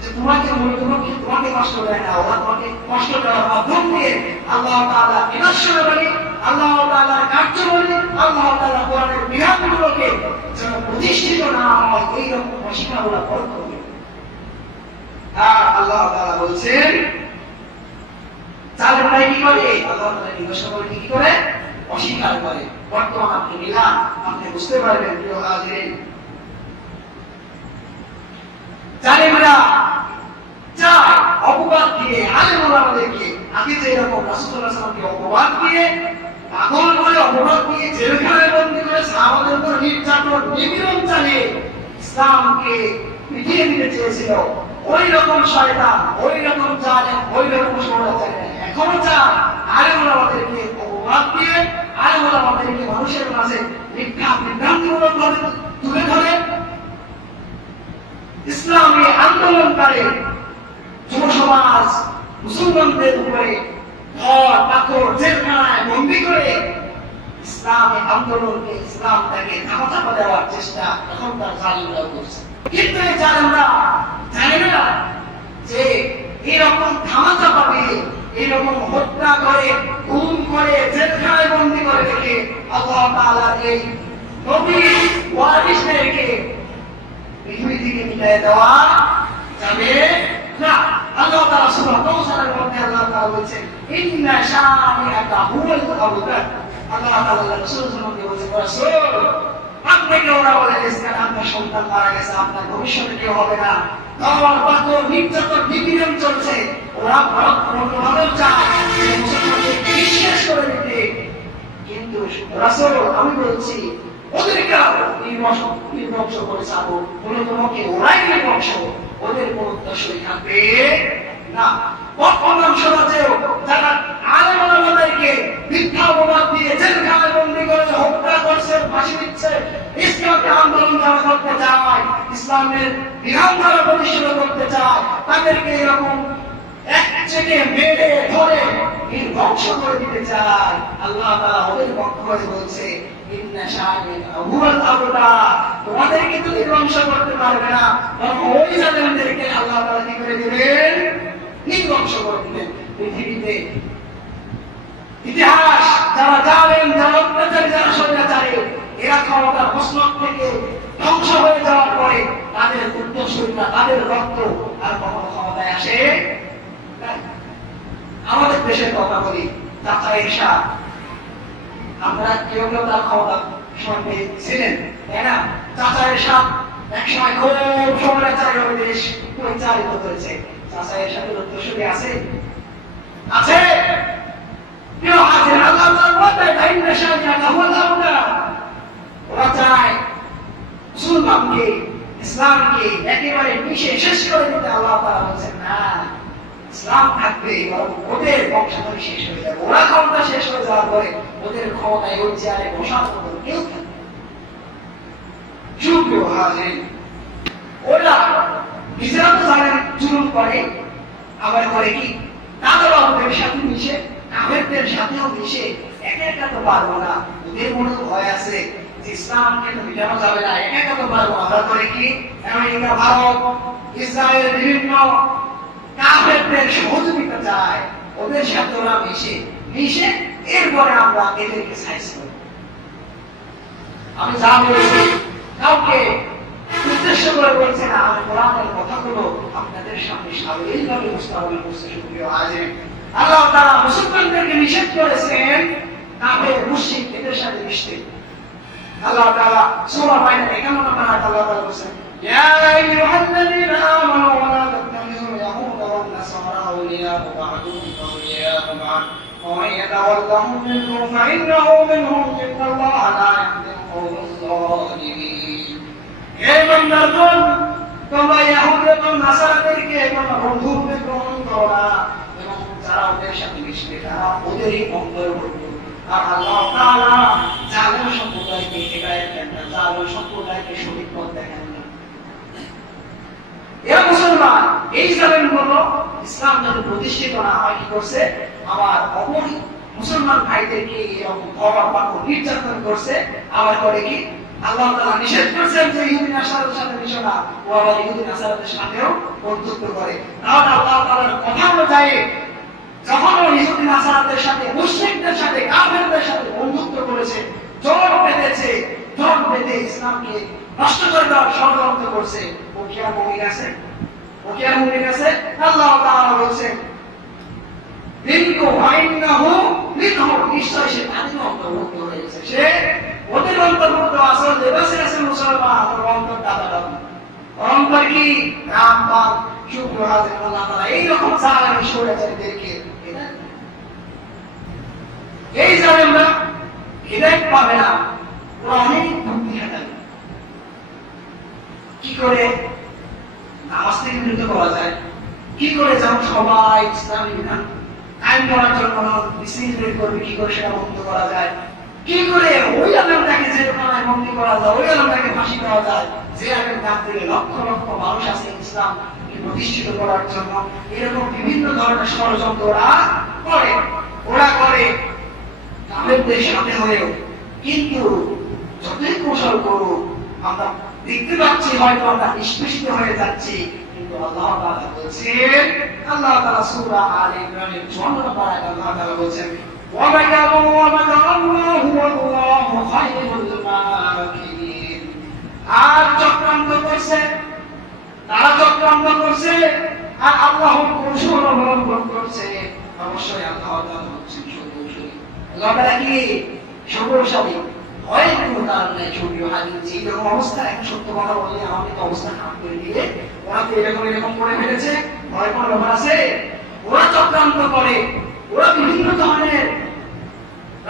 যে তোমাকে কষ্ট দেয় না, ওরা তোমাকে কষ্ট দেওয়ার মাধ্যম দিয়ে আল্লাহ তাআলা নিদর্শনাবলী, আল্লাহ তাআলার কার্যাবলী, আল্লাহ তাআলা কোরআনের বিধানগুলোকে যেন প্রতিষ্ঠিত না হয়, এইরকম অস্বীকার ওরা করবে। আর আল্লাহ তাআলা বলছেন জালেমরা কি করে? আল্লাহ তাআলা নিদর্শনাবলী কি করে? অস্বীকার করে। বর্তমান আপনি মিলান, আপনি বুঝতে পারবেন প্রিয় হাজিরিন, জালেমরা চায় অপবাদ দিয়ে আলেম ওলামাদেরকে, আগে যে এরকম রাসূল সাল্লাল্লাহু আলাইহি ওয়াসাল্লামকে অপবাদ দিয়ে, পাগল বলে অপবাদ দিয়ে জেলখানায় বন্দী করে সাহাবাদের উপর নির্যাতন নিপীড়ন চালিয়ে ইসলামকে পিটিয়ে দিতে চেয়েছিল, ওই রকম শয়তান, ওই রকম জালেম, ওই রকম স্বৈরাচারী এখনো চায় আলেম ওলামাদেরকে অপবাদ দিয়ে, আলেম ওলামাদেরকে মানুষের মাঝে মিথ্যা বিভ্রান্তিমূলক ভাবে তুলে ধরে ইসলামী আন্দোলনকারী যুব সমাজ মুসলমানদের উপরে ঘর পাথর জেলখানায় বন্দি করে ইসলামী আন্দোলনকে ইসলামটাকে ধামাচাপা দেওয়ার চেষ্টা এখনকার জালিমরা করছে। কিন্তু এই জালিমরা জানে না যে এরকম ধামাচাপা দিয়ে এরকম হত্যা করে খুন করে জেলখানায় বন্দি করে রেখে আল্লাহ তাআলার এই নবী ওয়ারিসদেরকে পৃথিবী থেকে মিটাই দেওয়া যাবে না। আল্লাহ তাআলা সূরা কাউসারের মধ্যে আল্লাহ তাআলা বলেছেন ইন্না শানিআকা হুয়াল আবতার। আল্লাহ তাআলা রাসূল সম্বন্ধে বলেছেন রাসূল আপনাকে ওরা বলে গেছে আপনার সন্তান মারা গেছে, আপনার ভবিষ্যতে কেউ হবে না, খাওয়ার পাথর নির্যাতন নিপীড়ন চলছে, ওরা ভালো চায় যে মুসলমানদের বিশ্বাস করে দিতে। কিন্তু রাসূল আমি বলছি ওদেরকে নির্বংশ করে যাবো, তোমাকে ওরাই নির্বংশ, ওদের কোন উদ্দেশ্যই থাকবে না। বর্তমান সমাজেও যারা আলেম ওলামাদেরকে মিথ্যা অপবাদ দিয়ে জেলখানায় বন্দী করে হত্যা করছে, ফাঁসি দিচ্ছে, ইসলামকে আন্দোলন যারা করতে চায়, ইসলামের বিধান যারা প্রতিষ্ঠিত করতে চায়, তাদেরকে এরকম একচেটে মেরে ধরে নির্বংশ করে দিতে চায়। আল্লাহ তাআলা ওদের পক্ষ হয়ে বলছে ইন্না শানিআকা হুয়াল আবতার, তোমাদেরকে তো নির্বংশ করতে পারবে না, বরং ওই জালিমদেরকে আল্লাহ তাআলা কি করে দিবেন? নির্বংশ করে দিবেন। পৃথিবীতে ইতিহাস যারা জালেম, যারা অত্যাচারী, যারা স্বৈরাচারী, এরা ক্ষমতার মসনদ থেকে ধ্বংস হয়ে যাওয়ার পরে তাদের উত্তরসূরিরা, তাদের রক্ত আর কখনো ক্ষমতায় আসে না। আমাদের দেশের কথা বলি, চাচা এরশাদ, আমরা কেউ কেউ তার ক্ষমতা সঙ্গে ছিলেন, তাই না? চাচা এরশাদ একসময় খুব স্বৈরাচারী ভাবে দেশ পরিচালিত করেছে। চাচা এরশাদের উত্তরসূরি আছে? আছে? কেউ আছে? আল্লাহ তাআলা বলেন ইন্না শানিআকা হুয়াল আবতার। ওরা চায় মুসলমানকে, ইসলামকে একেবারে মিশে শেষ করে দিতে। আল্লাহ তাআলা বলেছেন না, ইসলাম থাকবে, ওদের বংশধর শেষ হয়ে যাবে। ওরা ক্ষমতা শেষ হয়ে যাওয়ার পরে ওদের ক্ষমতায় ওই চেয়ারে বসার মতো কেউ থাকবে। সুপ্রিয় হাজির, ওরা নিজেরা তো জানেন জুলুম করে, আবার করে কি তাদের ওদের সাথে মিশে, কাফেরদের সাথেও মিশে। একা একা তো পারবো না, ওদের মনে ভয় আছে যে ইসলামকে তো মিটানো যাবে না, একা একা তো পারবো। আমরা করে কি আমেরিকা, ভারত, ইসরায়েল বিভিন্ন কাফেরদের সহযোগিতা চায়, ওদের সাথে ওরা মিশে এরপরে আমরা এদেরকে সাইজ করি। আমি যা বলছি কাউকে উদ্দেশ্য করে বলছি না, আমি কোরআনের কথাগুলো আপনাদের সামনে সাবলীলভাবে উপস্থাপন করছি। সুপ্রিয় হাজির, আল্লাহ তাআলা মুসলমানদেরকে নিষেধ করেছেন কাফের মুশরিক এদের সাথে মিশতে। আল্লাহ তাআলা সূরা মাইদা 51 নম্বর আয়াতে আল্লাহ তাআলা বলেছেন ইয়া আইয়ুহাল্লাযীনা আমানু ওয়া লা তাত্তাখিযু ইয়াহুদা ওয়ান নাসারা আউলিয়া বা'দুহুম আউলিয়া বা'দ ওয়া মান ইয়াতাওয়াল্লাহুম মিনকুম ফাইন্নাহু মিনহুম ইন্নাল্লাহা লা ইয়াহদিল কওমাজ যালিমিন। হে বান্দাগণ, তোমরা ইয়াহুদ এবং নাসারাদেরকে তোমরা বন্ধুরূপে গ্রহণ করো না, এবং যারা ওদের সাথে মিশবে তারা ওদেরই অন্তর্ভুক্ত। আর আল্লাহ তাআলা জালেম সম্প্রদায়কে হেদায়েত দেন না, জালেম সম্প্রদায়কে সঠিক পথ দেখান না। এরা মুসলমান, এই জালেমগুলো ইসলাম যাতে প্রতিষ্ঠিত না হয় কি করছে, আমার অপর মুসলমান ভাইদেরকে এরকম ধরা পাকড় নির্যাতন করছে। আবার করে কি আল্লাহ তাআলা নিষেধ করেছেন যে ইহুদি নাসারাদের সাথে মিশো না, ও আবার ইহুদি নাসারাদের সাথেও বন্ধুত্ব করে। তাহলে আল্লাহ তাআলার কথা অনুযায়ী যখন ইহুদি নাসারাদের সাথে, মুশরিকদের সাথে, কাফেরদের সাথে বন্ধুত্ব করেছে, জোট বেঁধে ইসলামকে নষ্ট করে দেওয়ার ষড়যন্ত্র করছে, ও কি আর মুমিন আছে? ও কি আর মুমিন আছে? আল্লাহ তাআলা বলেছেন মিনকু ফাইন্নাহু মিনহুম, নিশ্চয় সে তাদের অন্তর্ভুক্ত হয়ে গেছে, সে ওদের অন্তর্ভুক্ত। আসল দেশে আছে মুসলমান, ওর অন্তর দাদা অন্তর কি রামপাল। সুপ্রিয় হাজির, আল্লাহ তাআলা এইরকম জালেম স্বৈরাচারীদেরকে এই জালেমরা হিদায়াত পাবে না, ওরা অনেক বুদ্ধি খাটাবে। কি করে নামাজ থেকে বিরত করা যায়, কি করে যেমন সবাই ইসলামী বিধান কায়েম করার জন্য মিছিল বের করবে, কি করে সেটা বন্ধ করা যায়, কি করে ওই আলেমটাকে জেলখানায় বন্দী করা যায়, ওই আলেমটাকে ফাঁসি দেওয়া যায়, যে আলেম ডাক দিলে লক্ষ লক্ষ মানুষ আছে ইসলাম প্রতিষ্ঠিত করার জন্য। এরকম বিভিন্ন ধরনের ষড়যন্ত্র ওরা করে। ওরা করে কাফেরদের সাথে হয়েও। কিন্তু যতই কৌশল করুক, আমরা দেখতে পাচ্ছি হয়তো আমরা নিষ্পেষিত হয়ে যাচ্ছি, কিন্তু আল্লাহ তাআলা বলছেন, আল্লাহ তাআলা সূরা আলে ইমরানের 54 নম্বর আয়াতে আল্লাহ তাআলা বলছেন, ওয়ামাকারু ওয়ামাকারাল্লাহু ওয়াল্লাহু খায়রুল মাকিরিন। আর চক্রান্ত করছে, তারা চক্রান্ত করছে, আর আল্লাহ কৌশল অবলম্বন করছে। অবশ্যই আল্লাহ তাআলা হচ্ছেন সুকৌশলী। আল্লাহ তাআলা কি সুকৌশলী? হয় কোনো কারণ নাই ছবিও হাজির যে এরকম অবস্থা। এখন সত্য কথা বললে আমাকে তো অবস্থা খারাপ করে দিলে, ওরা তো এরকম করে ফেলেছে, ভয় কোনো ব্যাপার আছে? ওরা চক্রান্ত করে, ওরা বিভিন্ন ধরনের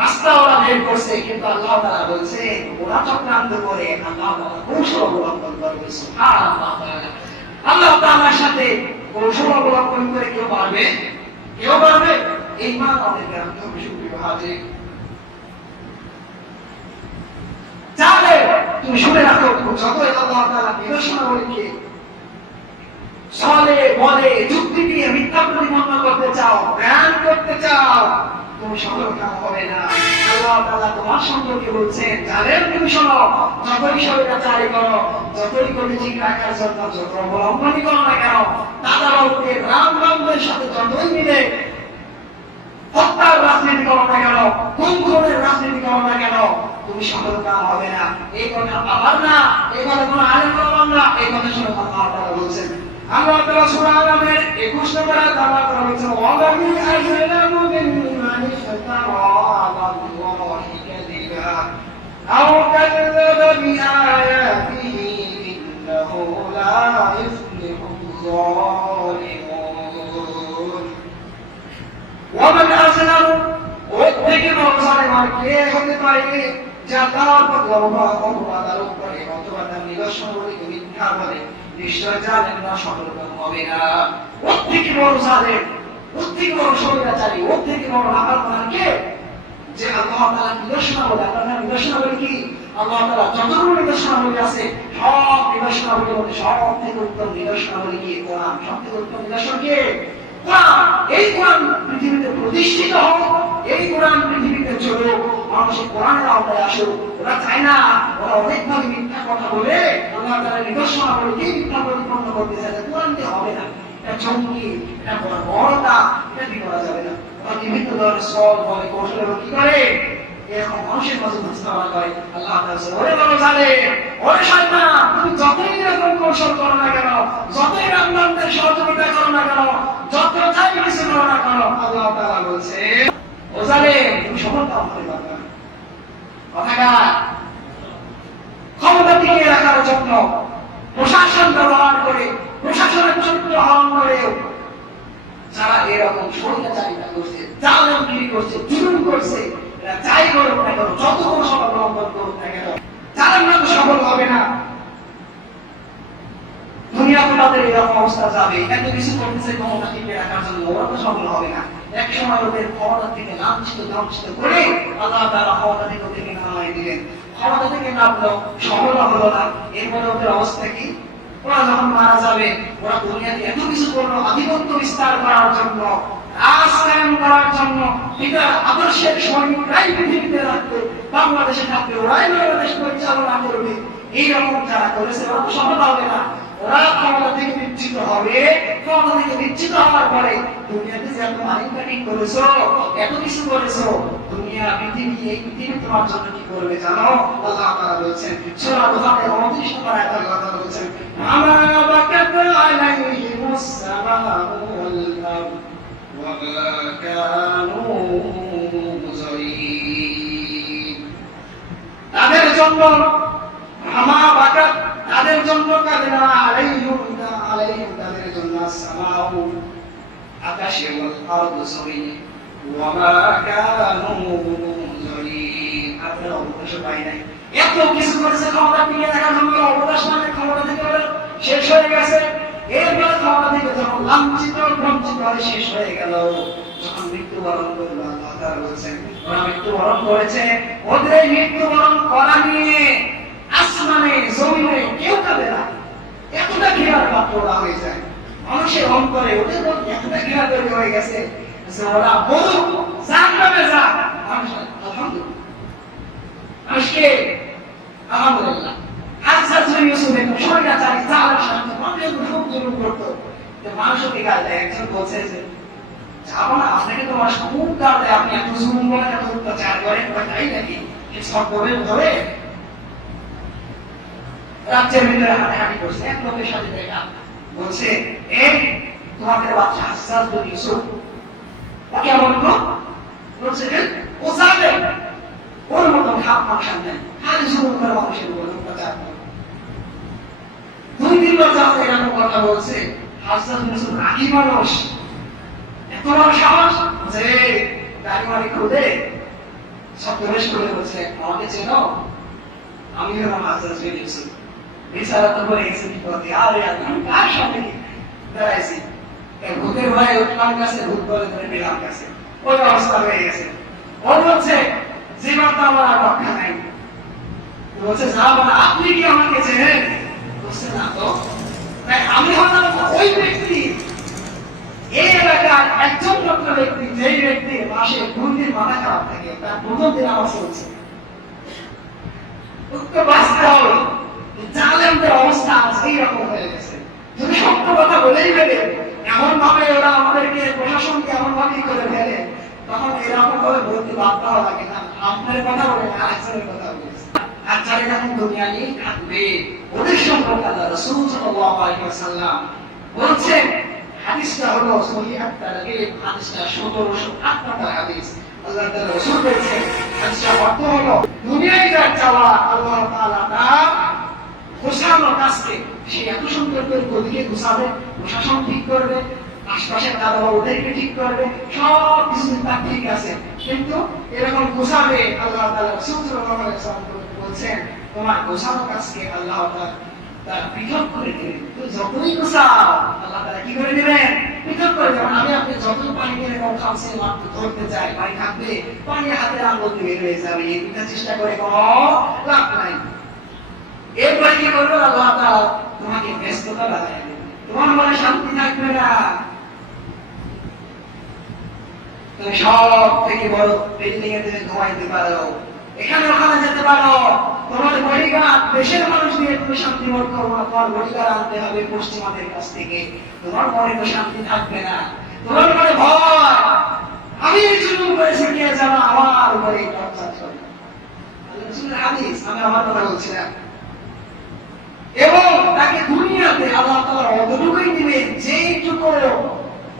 রাস্তা ওরা বের করছে, কিন্তু আল্লাহ তাআলা বলছে ওরা চক্রান্ত করে, আল্লাহ তাআলা কৌশল অবলম্বন করবে। সুবহানাল্লাহ। আল্লাহ তাআলার সাথে কৌশল অবলম্বন করে কেউ পারবে? কেউ পারবে? এই মা আমাদেরকে রাখতে হবে সুপ্রিয় হাজির। তাহলে তুমি শুনে রাখো, যতই আল্লাহ তাআলা নিদর্শনাবলীকে ছলে বলে যুক্তি দিয়ে মিথ্যা প্রতিপন্ন করতে চাও, জ্ঞান করতে চাও, তুমি সফলতা হবে না। আল্লাহ তাআলা তোমার সম্পর্কে বলছেন, জানেন তুমি শোনো, যতই স্বৈরাচারী করো, যতই কমিটিক রাখার জন্য যত অবলম্বনই করো না কেন, দাদাবাবুকে রামবাবুদের সাথে যতই মিলে হত্যার রাজনীতি করো না কেন, খুনের রাজনীতি করো না কেন, তুমি সফলতা হবে না। এই কথা আবার না, এই কথা কোনো আলেম বলবেন না, এই কথা শুনে আল্লাহ তাআলা বলছেন। আল্লাহ তাআলা সূরা আনামের 21 নম্বর আয়াতে আল্লাহ তাআলা বলছেন, ওয়ালামি আযলামু মিম্মান ইফতারা আলাল্লাহি কাযিবা আও কাযযাবা বিআয়াতিহি ইন্নাহু লা ইফলিহুল যালিমুন। ওয়ামান আযলামু, ওই থেকে বড় জালেম আর কে হতে পারে যে আল্লাহর অপবাদ আরোপ করে অথবা তার নিদর্শনগুলিকে মিথ্যা বলে? নিশ্চয় জালেমরা সফলতা হবে না। ওর থেকে বড় জালেম, ওর থেকে বড় স্বৈরাচারী, ওর থেকে বড় নাফরমান কে? যে আল্লাহ তাআলা নিদর্শনাবলী, আল্লাহ নিদর্শনাবলী কি? আল্লাহ তাআলা যতগুলো নিদর্শনাবলী আছে, সব নিদর্শনাবলীর মধ্যে সব থেকে উত্তম নিদর্শনাবলী কি? কোরআন। সব থেকে উত্তম নিদর্শন কি? কোরআন। এই কোরআন পৃথিবীতে প্রতিষ্ঠিত হোক, এই কোরআন পৃথিবীতে চলুক, মানুষের কোরআনের আওতায় আসুক। ওরা চায় না, ওরা অনেকভাবে মিথ্যা কথা বলে আল্লাহ তাআলার নিদর্শনাবলীকে মিথ্যা প্রতিপন্ন করতে চায়। কোরআন দিয়ে হবে না, এটা জঙ্গি, এটা বড়তা, এটা দিয়ে করা যাবে না। ওরা বিভিন্ন ধরনের সল বলে, কৌশলে কি করে, এরকম মানুষের মাঝে মুস্তাফা করে। আল্লাহ তাআলা বলেন, ওরে বড় জালেম, ওরে শয়তান, তুমি যতই এরকম কৌশল করো না কেন, যতই রামবান্দের সহযোগিতা করো না কেন, যত চাই কিছু করো না কেন, আল্লাহ তাআলা বলছে, ও জালেম, তুমি সফলতা হতে পারবে না। কথাকার ক্ষমতা টিকিয়ে রাখার জন্য প্রশাসন ব্যবহার করে, প্রশাসনের চরিত্র হরণ করেও যারা এরকম স্বৈরাচারিতা করছে, জালেমগিরি করছে, জুলুম করছে, এরা যাই করুক না কেন, যত কৌশল অবলম্বন করুক না কেন, জালেমরা তো সফল হবে না। দুনিয়াতে তাদের এরকম অবস্থা যাবে, এত কিছু করতেছে ক্ষমতা টিকিয়ে রাখার জন্য, ওরা তো সফল হবে না। এক সময় ওদের ক্ষমতা থেকে লাঞ্ছিত করে আল্লাহ তাআলা ক্ষমতা থেকে নামাই দিলেন। ক্ষমতা থেকে নামলো, সফল হলো না। এরপরে ওদের অবস্থা কি? ওরা যখন মারা যাবে, ওরা দুনিয়াতে এত কিছু করলো আধিপত্য বিস্তার করার জন্য, রাজ কায়েম করার জন্য, পিতার আদর্শের সৈনিকরাই পৃথিবীতে রাখবে, বাংলাদেশে থাকবে, ওরাই বাংলাদেশ পরিচালনা করবে। এইরকম যারা করেছে ওরা তো সফল হবে না। ওরা ক্ষমতা থেকে বিচ্ছিন্ন হবে। ক্ষমতা থেকে বিচ্ছিন্ন হওয়ার পরে দুনিয়াতে যে এত মালিকানি করেছো, এত কিছু করেছো, দুনিয়া পৃথিবী, এই পৃথিবী তোমার জন্য কি করবে জানো? আল্লাহ তাআলা বলছেন সূরা দুহাতে 29 নম্বর আয়াতে আল্লাহ তাআলা বলছেন, আমা বাকাত আলাইহিমুস সামাউ ওয়াল আরদ ওয়া মা কানু মুযরিন। তাদের জন্য আমা বাকাত, তাদের জন্য কাঁদে না, আলাইহিম তাদের জন্য সামাউ আকাশে, ওয়াল আরদু জমিন, ওয়া মা কানু মুযরিন। আপনারা অবকাশ পাই নাই, এত কিছু করেছে ক্ষমতা টিকে রাখার জন্য। অবকাশ মানে ক্ষমতা থেকে শেষ হয়ে গেছে। এরপরে ক্ষমতা থেকে যখন লাঞ্ছিত বঞ্চিত হয়ে শেষ হয়ে গেল, যখন মৃত্যুবরণ করলো, আল্লাহ তাআলা বলেছেন ওরা মৃত্যুবরণ করেছে। ওদের মৃত্যুবরণ করা নিয়ে আসমানে জমিনে কেউ কাঁদে না। এতটা ঘৃণার পাত্র ওরা হয়ে যায় মানুষের অন্তরে। ওদের মধ্যে এতটা ঘৃণা তৈরি হয়ে গেছে যে ওরা বলুক, যা জাহান্নামে যা, মানুষ আলহামদুলিল্লাহ, মানুষকে আলহামদুলিল্লাহ। হাজরাত ইউসুফ একটু স্বৈরাচারী জালেম শাসক, মানুষের উপর খুব জুলুম করতো। মানুষকে গাল দেয়, একজন বলছে যে যাবো না, আপনাকে তো মানুষ খুব গাল দেয়, আপনি এত জুলুম করেন, এত অত্যাচার করেন, তাই নাকি সব ধরে রাজ্যের ভিতরে হাঁটাহাঁটি করছে। এক লোকের সাথে দেখা, বলছে এই তোমাদের বাচ্চা হাজরাত ইউসুফ, ও কেমন গো? বলছে ও জালেম, ওর মতন খাপ মাংসান নেই, খালি জুলুম করে মানুষের উপর অত্যাচার করে। 2-3 বার যখন এরকম কথা বলছে, হাজরাত ইউসুফ রাগী মানুষ, এত বড় সাহস যে গাড়ি মারি খুলে সব প্রবেশ করে বলছে আমাকে চেনো, আমি হলাম হাজরাত ইউসুফ। বেচারা তো বলে গেছে বিপদে, আরে আমি কার সামনে দাঁড়াইছি, ভূতের ভয়ে উঠলাম কাছে, ভূত বলে ধরে নিলাম কাছে, ওই অবস্থা হয়ে গেছে। ও বলছে জীবন তো আমার আর রক্ষা নাই। বলছে যাবো না, আপনি কি আমাকে চেনেন? বলছে না তো। তাই আমি হলাম ওই ব্যক্তি, এই এলাকার একজন মাত্র ব্যক্তি, যেই ব্যক্তি মাসে 2 দিন মাথা খারাপ থাকে, তার প্রথম দিন আমার চলছে। বাঁচতে হবে, জালেমদের অবস্থা আজকেই এরকম হয়ে গেছে। যদি সত্য কথা বলেই ফেলে, এমন ভাবে ওরা আমাদেরকে, প্রশাসনকে এমন ভাবেই করে ফেলে, তখন এরকম ভাবে বলতে বাধ্য হওয়া লাগে না, আপনার কথা বলে না, আরেকজনের কথা বলেছে। আর যারা যখন দুনিয়া নিয়ে থাকবে, ওদের সম্পর্কে আল্লাহ রাসূল সাল্লাল্লাহু আলাইহি ওয়াসাল্লাম বলছেন, হাদিসটা হলো সহিহ আত-তারগীব, হাদিসটা 1708 নম্বর হাদিস। আল্লাহ তাআলা রাসূল বলেছেন, হাদিসটা অর্থ হলো দুনিয়ায় যা চাওয়া আল্লাহ তাআলা তার গোছানো কাজকে সে এত সুন্দর করে গদিকে গোছাবে, প্রশাসন ঠিক করবে, আশপাশের দাদা ওদেরকে ঠিক করবে, সব কিছু তার ঠিক আছে, কিন্তু এরকম গোছাবে আল্লাহ তাআলা রাসূল সাল্লাল্লাহু আলাইহি ওয়াসাল্লাম বলছেন তোমার গোছানো কাজকে আল্লাহ তাআলা পৃথক করে দিবেন। তো যতই গোছাও আল্লাহ তাআলা কি করে দিবেন? পৃথক করে দেবেন। আমি আপনি যত পানি কিনে কম খামছে মাত্র ধরতে চাই, পানি থাকবে, পানি হাতের আঙুল দিয়ে বের হয়ে যাবে, এই দুটা চেষ্টা করে কোনো লাভ নাই। এরপরে কি করবে? আল্লাহ তাআলা তোমাকে ব্যস্ততা লাগাই দেবে, তোমার মনে শান্তি থাকবে না। তুমি সব থেকে বড় বিল্ডিং এ তুমি ঘুমাইতে পারো, এখানে ওখানে যেতে পারো, তোমার বডিগার্ড দেশের মানুষ দিয়ে তুমি শান্তি বোধ করবো না, তোমার বডিগার্ড আনতে হবে পশ্চিমাদের কাছ থেকে, তোমার মনে তো শান্তি থাকবে না, তোমার মনে ভয়, আমি জুলুম করেছি কে জানো, আমার উপরে টর্চার চলে। রাসূলের হাদিস, আমি আমার কথা বলছি না। এবং তাকে দুনিয়াতে আল্লাহ তাআলা অতটুকুই দিবেন যেইটুকু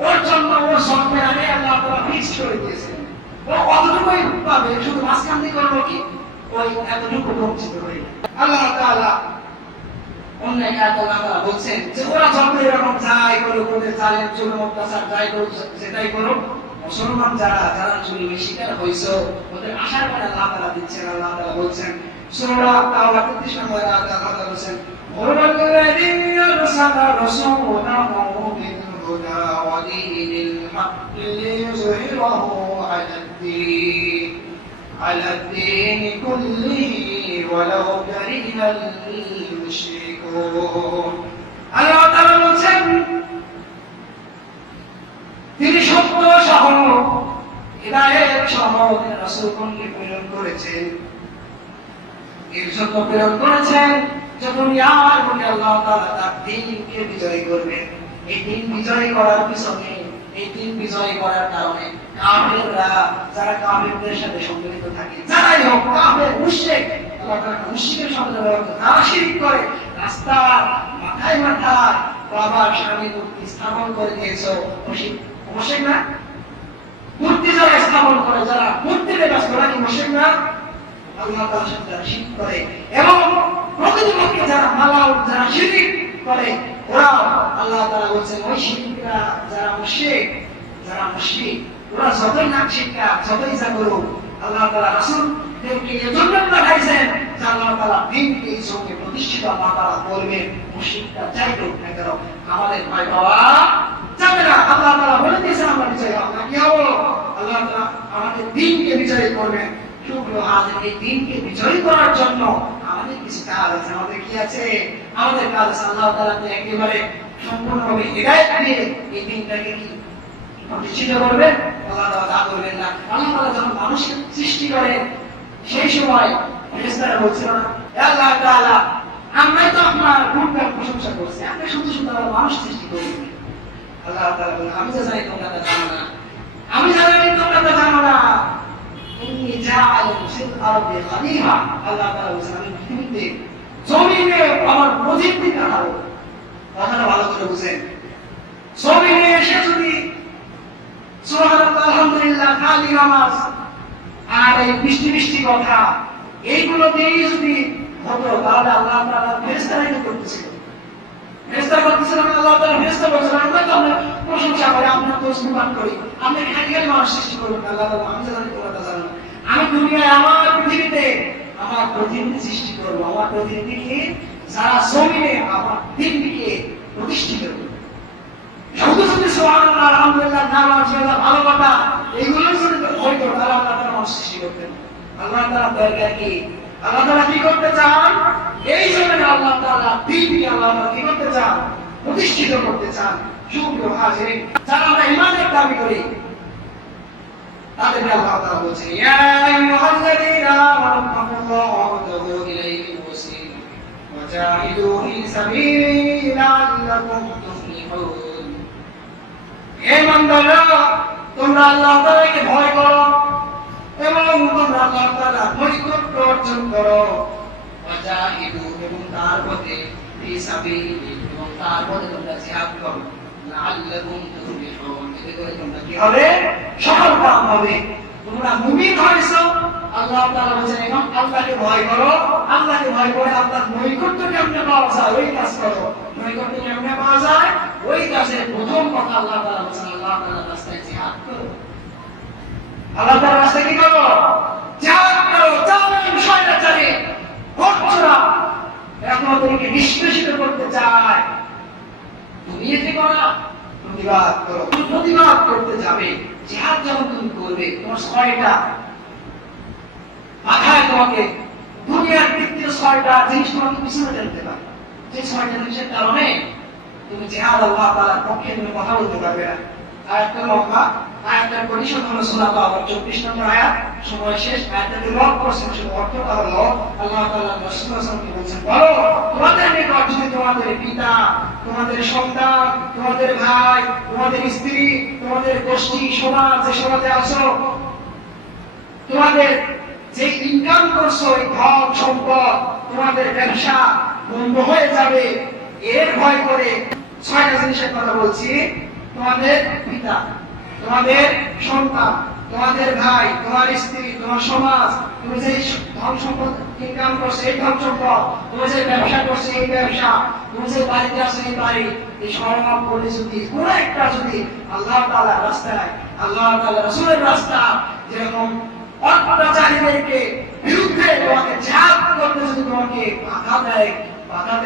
ওর জন্য ওর জন্মের আগে আল্লাহ তাআলা ফিক্স করে দিয়েছেন, ও অতটুকুই পাবে, শুধু মাঝখান দিয়ে করবো কি ওই এতটুকু বঞ্চিত হয়ে। আল্লাহ তাআলা অন্য এক আয়াতে আল্লাহ তাআলা বলছেন যে ওরা যত এরকম যাই করুক, ওদের জালেম জুলুম অত্যাচার যাই করুক, সেটাই করুক, মুসলমান যারা যারা জুলুমের শিকার হইছো ওদের আশার পরে আল্লাহ তাআলা দিচ্ছেন। আল্লাহ তাআলা বলছেন সূরা তাওবা 33 নম্বর আয়াতে আল্লাহ তাআলা বলছেন হুয়াল্লাযী আরসালা রাসূলাহু বিল হুদা ওয়া দীনিল হাক্কি লিইয়ুযহিরাহু আলাদ-দীন কুল্লিহি ওয়ালাউ কারিহাল মুশরিকুন। আল্লাহ তাআলা বলছেন তিনি সত্য সহ হিদায়াত সহ রাসূলগণকে প্রেরণ করেছেন, এর জন্য প্রেরণ করেছেন যে দুনিয়ার বুকে আল্লাহ তাআলা তার দ্বীনকে বিজয় করবেন। এই দ্বীন বিজয় করার পিছনে, এই দ্বীন বিজয় করার কারণে কাফেররা, যারা কাফেরদের সাথে সম্মিলিত থাকে, যারাই হোক কাফের মুশরিক, আল্লাহ তাআলা মুশরিকের শব্দ ব্যবহার করে, যারা শিরক করে, রাস্তার মাথায় মাথায় বাবার স্বামী মূর্তি স্থাপন করে দিয়েছো, মুশরিক না? মূর্তি যারা স্থাপন করে, যারা মূর্তিতে ব্যস্ত, নাকি মুশরিক না? আল্লাহ তাআলার সাথে যারা শিরক করে এবং প্রকৃতপক্ষে যারা মালাউ, যারা শিরক করে, ওরা আল্লাহ তাআলা বলছেন ওই শিরকরা যারা মুশরিক, ওরা যতই নাক শিক্ষা, যতই যা করুক, আল্লাহ তাআলা রাসূলদেরকে এজন্য পাঠাইছেন যে আল্লাহ তাআলা দ্বীনকে এই সঙ্গে প্রতিষ্ঠিত আল্লাহ তাআলা করবেন। মুশরিকরা যাই করুক না কেন আমাদের ভয় পাওয়া যাবে না। আল্লাহ তাআলা বলে দিয়েছেন আমরা বিজয় হব না, কি হবো? আল্লাহ তাআলা আমাদের দ্বীনকে বিজয় করবেন। এই দিনকে বিজয়ী করার জন্য আমাদের কিছু কাজ আছে। আমাদের কি আছে? আমাদের কাজ আছে আল্লাহ তাআলাকে একেবারে সম্পূর্ণভাবে হিদায়াত দিয়ে এই দিনটাকে কি প্রতিষ্ঠিত করবেন। আল্লাহ তাআলা করবেন না, আল্লাহ তাআলা সেই সময় ফেরেশতারা বলছিল না, হে আল্লাহ তাআলা, আমরা তো আপনার গুণগান প্রশংসা করছি, আপনি শুধু শুধু আবার মানুষ সৃষ্টি করবেন। আল্লাহ তাআলা বলেন, আমি তো জানি তোমরা তা জানো না, আমি জানি তোমরা তা জানো না। ইন্নী জাআলুন ফিল আরদি খলিফা, আল্লাহ তাআলা বলেন, আমি পৃথিবীতে জমিনে আমার প্রতিনিধি পাঠাবো। কথাটা ভালো করে বুঝেন। জমিনে এসে যদি সুবহানাল্লাহ, আলহামদুলিল্লাহ, খালি নামাজ আর এই বৃষ্টি বৃষ্টি কথা এইগুলো দিয়েই যদি হতো, তাহলে আল্লাহ তাআলা ফেরেশতারা কি করতেছিল? ফেরেশতারা করতেছিল না, আল্লাহ তাআলা ফেরেশতা বলছেন, আমরা তো আমরা প্রশংসা করি, আমরা তো সুবহান করি, আপনি খালি খালি মানুষ সৃষ্টি করবেন। আল্লাহ তাআলা, আমি জানি তোমরা তা জানো না, আমি দুনিয়ায় আমার পৃথিবীতে আমার প্রতিনিধি সৃষ্টি করবো, আমার প্রতিনিধিকে যারা জমিনে আমার দিনকে প্রতিষ্ঠিত করবে। শুধু শুধু সুবহানাল্লাহ, আলহামদুলিল্লাহ, নামাজ, রোজা, ভালো কথা এগুলো যদি হইতো, তাহলে আল্লাহ তাআলা মানুষ সৃষ্টি করতেন। আল্লাহ তাআলা দরকার কি? আল্লাহ তাআলা কি করতে চান? এই জমিনে আল্লাহ তাআলা দিনকে আল্লাহ তাআলা কি করতে চান? প্রতিষ্ঠিত করতে চান। সুপ্রিয় হাজিরিন, যারা আমরা ঈমানের দাবি করি তাদেরকে আল্লাহ তাআলা বলছেন, ইয়া আইয়ুহাল্লাযীনা আমানু তাকুল্লাহা ওয়াবতাগু ইলাইহিল ওয়াসিলা ওয়াজাহিদু ফী সাবিলিহি লাআল্লাকুম তুফলিহুন। হে বান্দারা, তোমরা আল্লাহ তাআলাকে ভয় করো এবং তোমরা আল্লাহ তাআলার নৈকট্য অর্জন করো। ওয়াজাহিদু, এবং তার পথে, ফী সাবিলিহি, এবং তার পথে তোমরা জিহাদ করো। লাআল্লাকুম তুফলিহুন, এতে করে তোমরা কি হবে? সফলকাম হবে। তোমরা মুমিন হয়েছো, আল্লাহ তাআলা বলেন, এবং আল্লাহকে ভয় করো। আল্লাহকে ভয় করে আল্লাহর নৈকট্য কেমনে পাওয়া যায়, ওই কাজ করো। নৈকট্য কেমনে পাওয়া যায়? ওই কাজের প্রথম কথা আল্লাহ তাআলা বলেন, আল্লাহ তাআলার রাস্তায় জিহাদ করো। আল্লাহ তাআলার রাস্তায় কি করো? জিহাদ করো। জালিম শয়তানি করছরা এখন তোমাকে নিষ্পেষিত করতে চায়, তুমি এতে করো, প্রতিবাদ করো। তুমি প্রতিবাদ করতে যাবে, জিহাদ যখন তুমি করবে, তোমার ছয়টা মাথায় তোমাকে দুনিয়ার তৃতীয় ছয়টা জিনিস তোমাকে পিছনে টানতে পারে। যে ছয়টা জিনিসের কারণে তুমি জিহাদ আল্লাহ তাআলার পক্ষে তুমি কথা বলতে পারবে না। আয়াতটা লম্বা, আয়াতটার পরিসর হলো সূরা আবার 24 নম্বর আয়াত। সময় শেষ। আয়াতটাকে লক করছেন, শুধু অর্থটা হলো আল্লাহ তাআলা রাসূল সাল্লাল্লাহু আলাইহি ওয়াসাল্লামকে বলছেন, বলো তোমাদের নিকট যদি তোমাদের পিতা, তোমাদের সন্তান, তোমাদের ভাই, তোমাদের স্ত্রী, তোমাদের গোষ্ঠী, সমাজ, যে সমাজে আছো, তোমাদের যে ইনকাম করছো, এই ধন সম্পদ, তোমাদের ব্যবসা বন্ধ হয়ে যাবে, এর ভয় করে ছয়টা জিনিসের কথা বলছি। তোমাদের পিতা, তোমাদের সন্তান, তোমাদের ভাই, তোমার স্ত্রী, তোমার সমাজ, তুমি যে ধন সম্পদ ইনকাম করছো এই ধন সম্পদ, তুমি যে ব্যবসা করছো এই ব্যবসা, তুমি যে বাড়িতে আছো এই বাড়ি, এই সর্বপরি যদি কোন একটা যদি আল্লাহ তাআলার রাস্তায়, আল্লাহ তাআলার রাসূলের রাস্তা, যেরকম অত্যাচারীদেরকে বিরুদ্ধে তোমাকে জিহাদ করতে যদি তোমাকে বাধা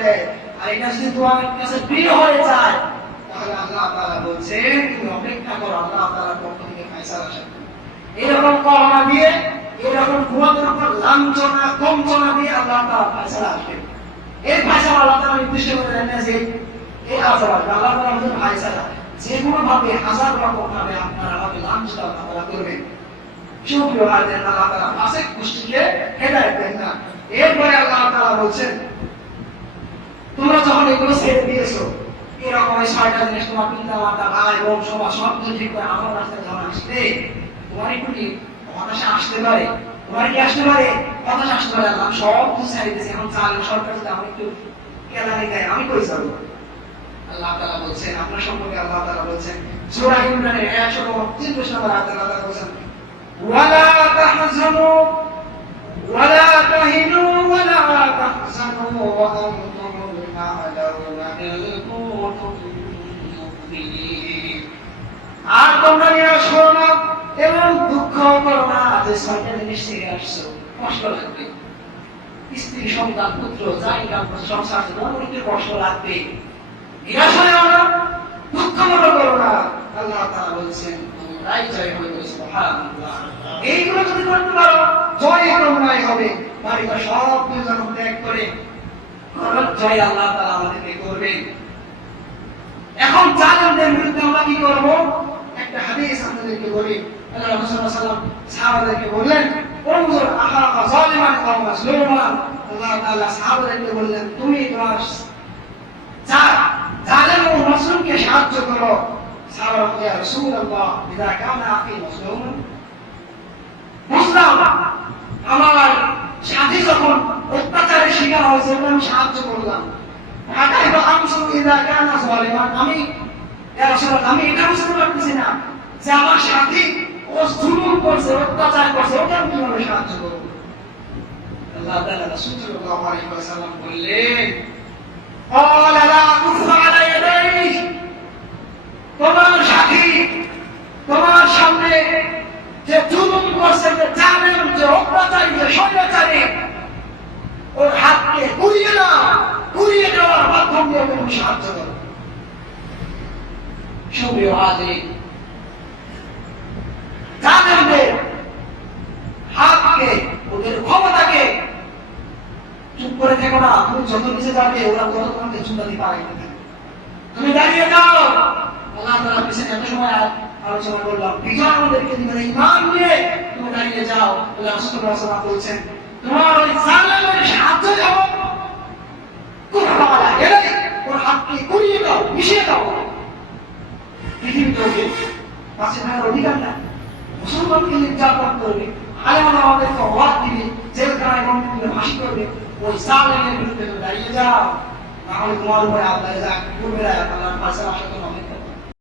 দেয়, আর এটা যদি তোমার কাছে প্রিয় হয়ে যায়, তাহলে আল্লাহ তাআলা বলছেন তুমি অপেক্ষা করো, আল্লাহ তাআলার পক্ষ থেকে ফয়সালা আসবে। এরকম করোনা দিয়ে, এরকম তোমাদের উপর লাঞ্ছনা গঞ্জনা দিয়ে আল্লাহ তাআলা ফয়সালা আসবে। এই ফয়সালা আল্লাহ তাআলা নির্দিষ্ট করে দেন না যে এই আযাব আসবে। আল্লাহ তাআলা আমাদের ফয়সালা যে কোনো ভাবে, হাজার রকম ভাবে আপনারা আমাকে লাঞ্ছনা আপনারা করবেন। সুপ্রিয় হাজির, আল্লাহ তাআলা ফাসিক গোষ্ঠীকে হেদায়েত দেন না। এরপরে আল্লাহ তাআলা বলছেন, তোমরা যখন এগুলো ছেড়ে দিয়েছো, এরকম এই ছয়টা জিনিস, তোমার পিতা মাতা, ভাই বোন, সমাজ সব কিছু ঠিক করে আমার রাস্তায় যখন আসবে, তোমার একটু কি হতাশা আসতে পারে? তোমার কি আসতে পারে? হতাশা আসতে পারে। আল্লাহ সব কিছু ছেড়ে দিয়েছে, এখন জালেম সরকার যদি আমার একটু কেলানি দেয়, আমি কই যাবো? আল্লাহ তাআলা বলছেন আপনার সম্পর্কে, আল্লাহ তাআলা বলছেন সূরা ইমরানের 133 নম্বর আয়াতে আল্লাহ তাআলা বলছেন, ওয়ালা তাহজানু ওয়ালা তাহিনু ওয়ালা তাহজানু ওয়া আনতুমুল আ'লাউনা ইন কুনতুম মুমিনিন। আর তোমরা নিরাশ হও না এবং দুঃখ করো না যে ছয়টা জিনিস ছেড়ে আসছো, কষ্ট লাগবে। স্ত্রী, সন্তান, পুত্র, যা ইনকাম করছো সংসার, তোমার একটু কষ্ট লাগবে। নিরাশ হও না, দুঃখ মনে করো না। আল্লাহ তাআলা বলছেন তোমরাই জয় হবে। সুবহানাল্লাহ। এইগুলো যদি করতে পারো, জয় তোমরাই হবে। বাড়িটা সব কিছু যখন ত্যাগ করে জয় আল্লাহ তাআলা আমাদেরকে করবেন। এখন জালেমদের বিরুদ্ধে আমরা কি করব? একটা হাদিস আপনাদেরকে বলি। আল্লাহ রাসূল সাল্লাল্লাহু আলাইহি ওয়াসাল্লাম সাহাবাদেরকে বললেন, انظر اخاك ظالما او مظلوما আল্লাহ তাআলা সাহাবাদেরকে বললেন তুমি তোমার জালেম ও মাসলুমকে সাহায্য করো। সাহাবারা বললেন ইয়া রাসূলুল্লাহ ইযা কানা আখি মাসলুমান, বুঝলাম আমার সাথী যখন অত্যাচারের শিকার হয়েছে আমি সাহায্য করলাম। হাকাইবা আমসু ইযা কানা যালিমান, আমি ইয়া রাসূলুল্লাহ আমি এটা বুঝতে পারতেছি না যে আমার সাথী ও জুলুম করছে, অত্যাচার করছে, ওকে আমি কিভাবে সাহায্য করব। আল্লাহ তাআলা রাসূল সাল্লাল্লাহু আলাইহি ওয়াসাল্লাম বললেন قال لا كف على يديك, তোমার সাথী তোমার সামনে যে জুলুম করছে, যে জালেম, যে অত্যাচারী, যে স্বৈরাচারী, ওর হাতকে ঘুরিয়ে দাও, ঘুরিয়ে দেওয়ার মাধ্যম দিয়ে তুমি সাহায্য করো। সুপ্রিয় হাজির, জালেমদের হাতকে, ওদের ক্ষমতাকে চুপ করে থেকো না। তুমি যত নিচে যাবে ওরা তত তোমাকে চুলাতে পারে না। তুমি দাঁড়িয়ে যাও। আল্লাহ তাআলা পিছনে এত সময় আলোচনা করলাম, বিজয় আমাদেরকে দিবেন ঈমান নিয়ে তুমি দাঁড়িয়ে যাও বলে রাসূলুল্লাহ সাল্লাল্লাহু আলাইহি ওয়াসাল্লাম বলছেন। তোমার ওই জালেমের সাহায্য দাও, কুফারা এলাই ওর হাতকে ঘুরিয়ে দাও, মিশিয়ে দাও। পৃথিবীতে পাশে থাকার অধিকার নাই। মুসলমানকে নির্যাতন করবে, আলেমরা আমাদেরকে অবাক দিবে, জেলখানায় বন্দী করে ফাঁসি করবে। ওই জালেমের বিরুদ্ধে দাঁড়িয়ে যাও, না হলে তোমার উপরে আল্লাহ যা করবে আল্লাহর ফায়সালা আসলে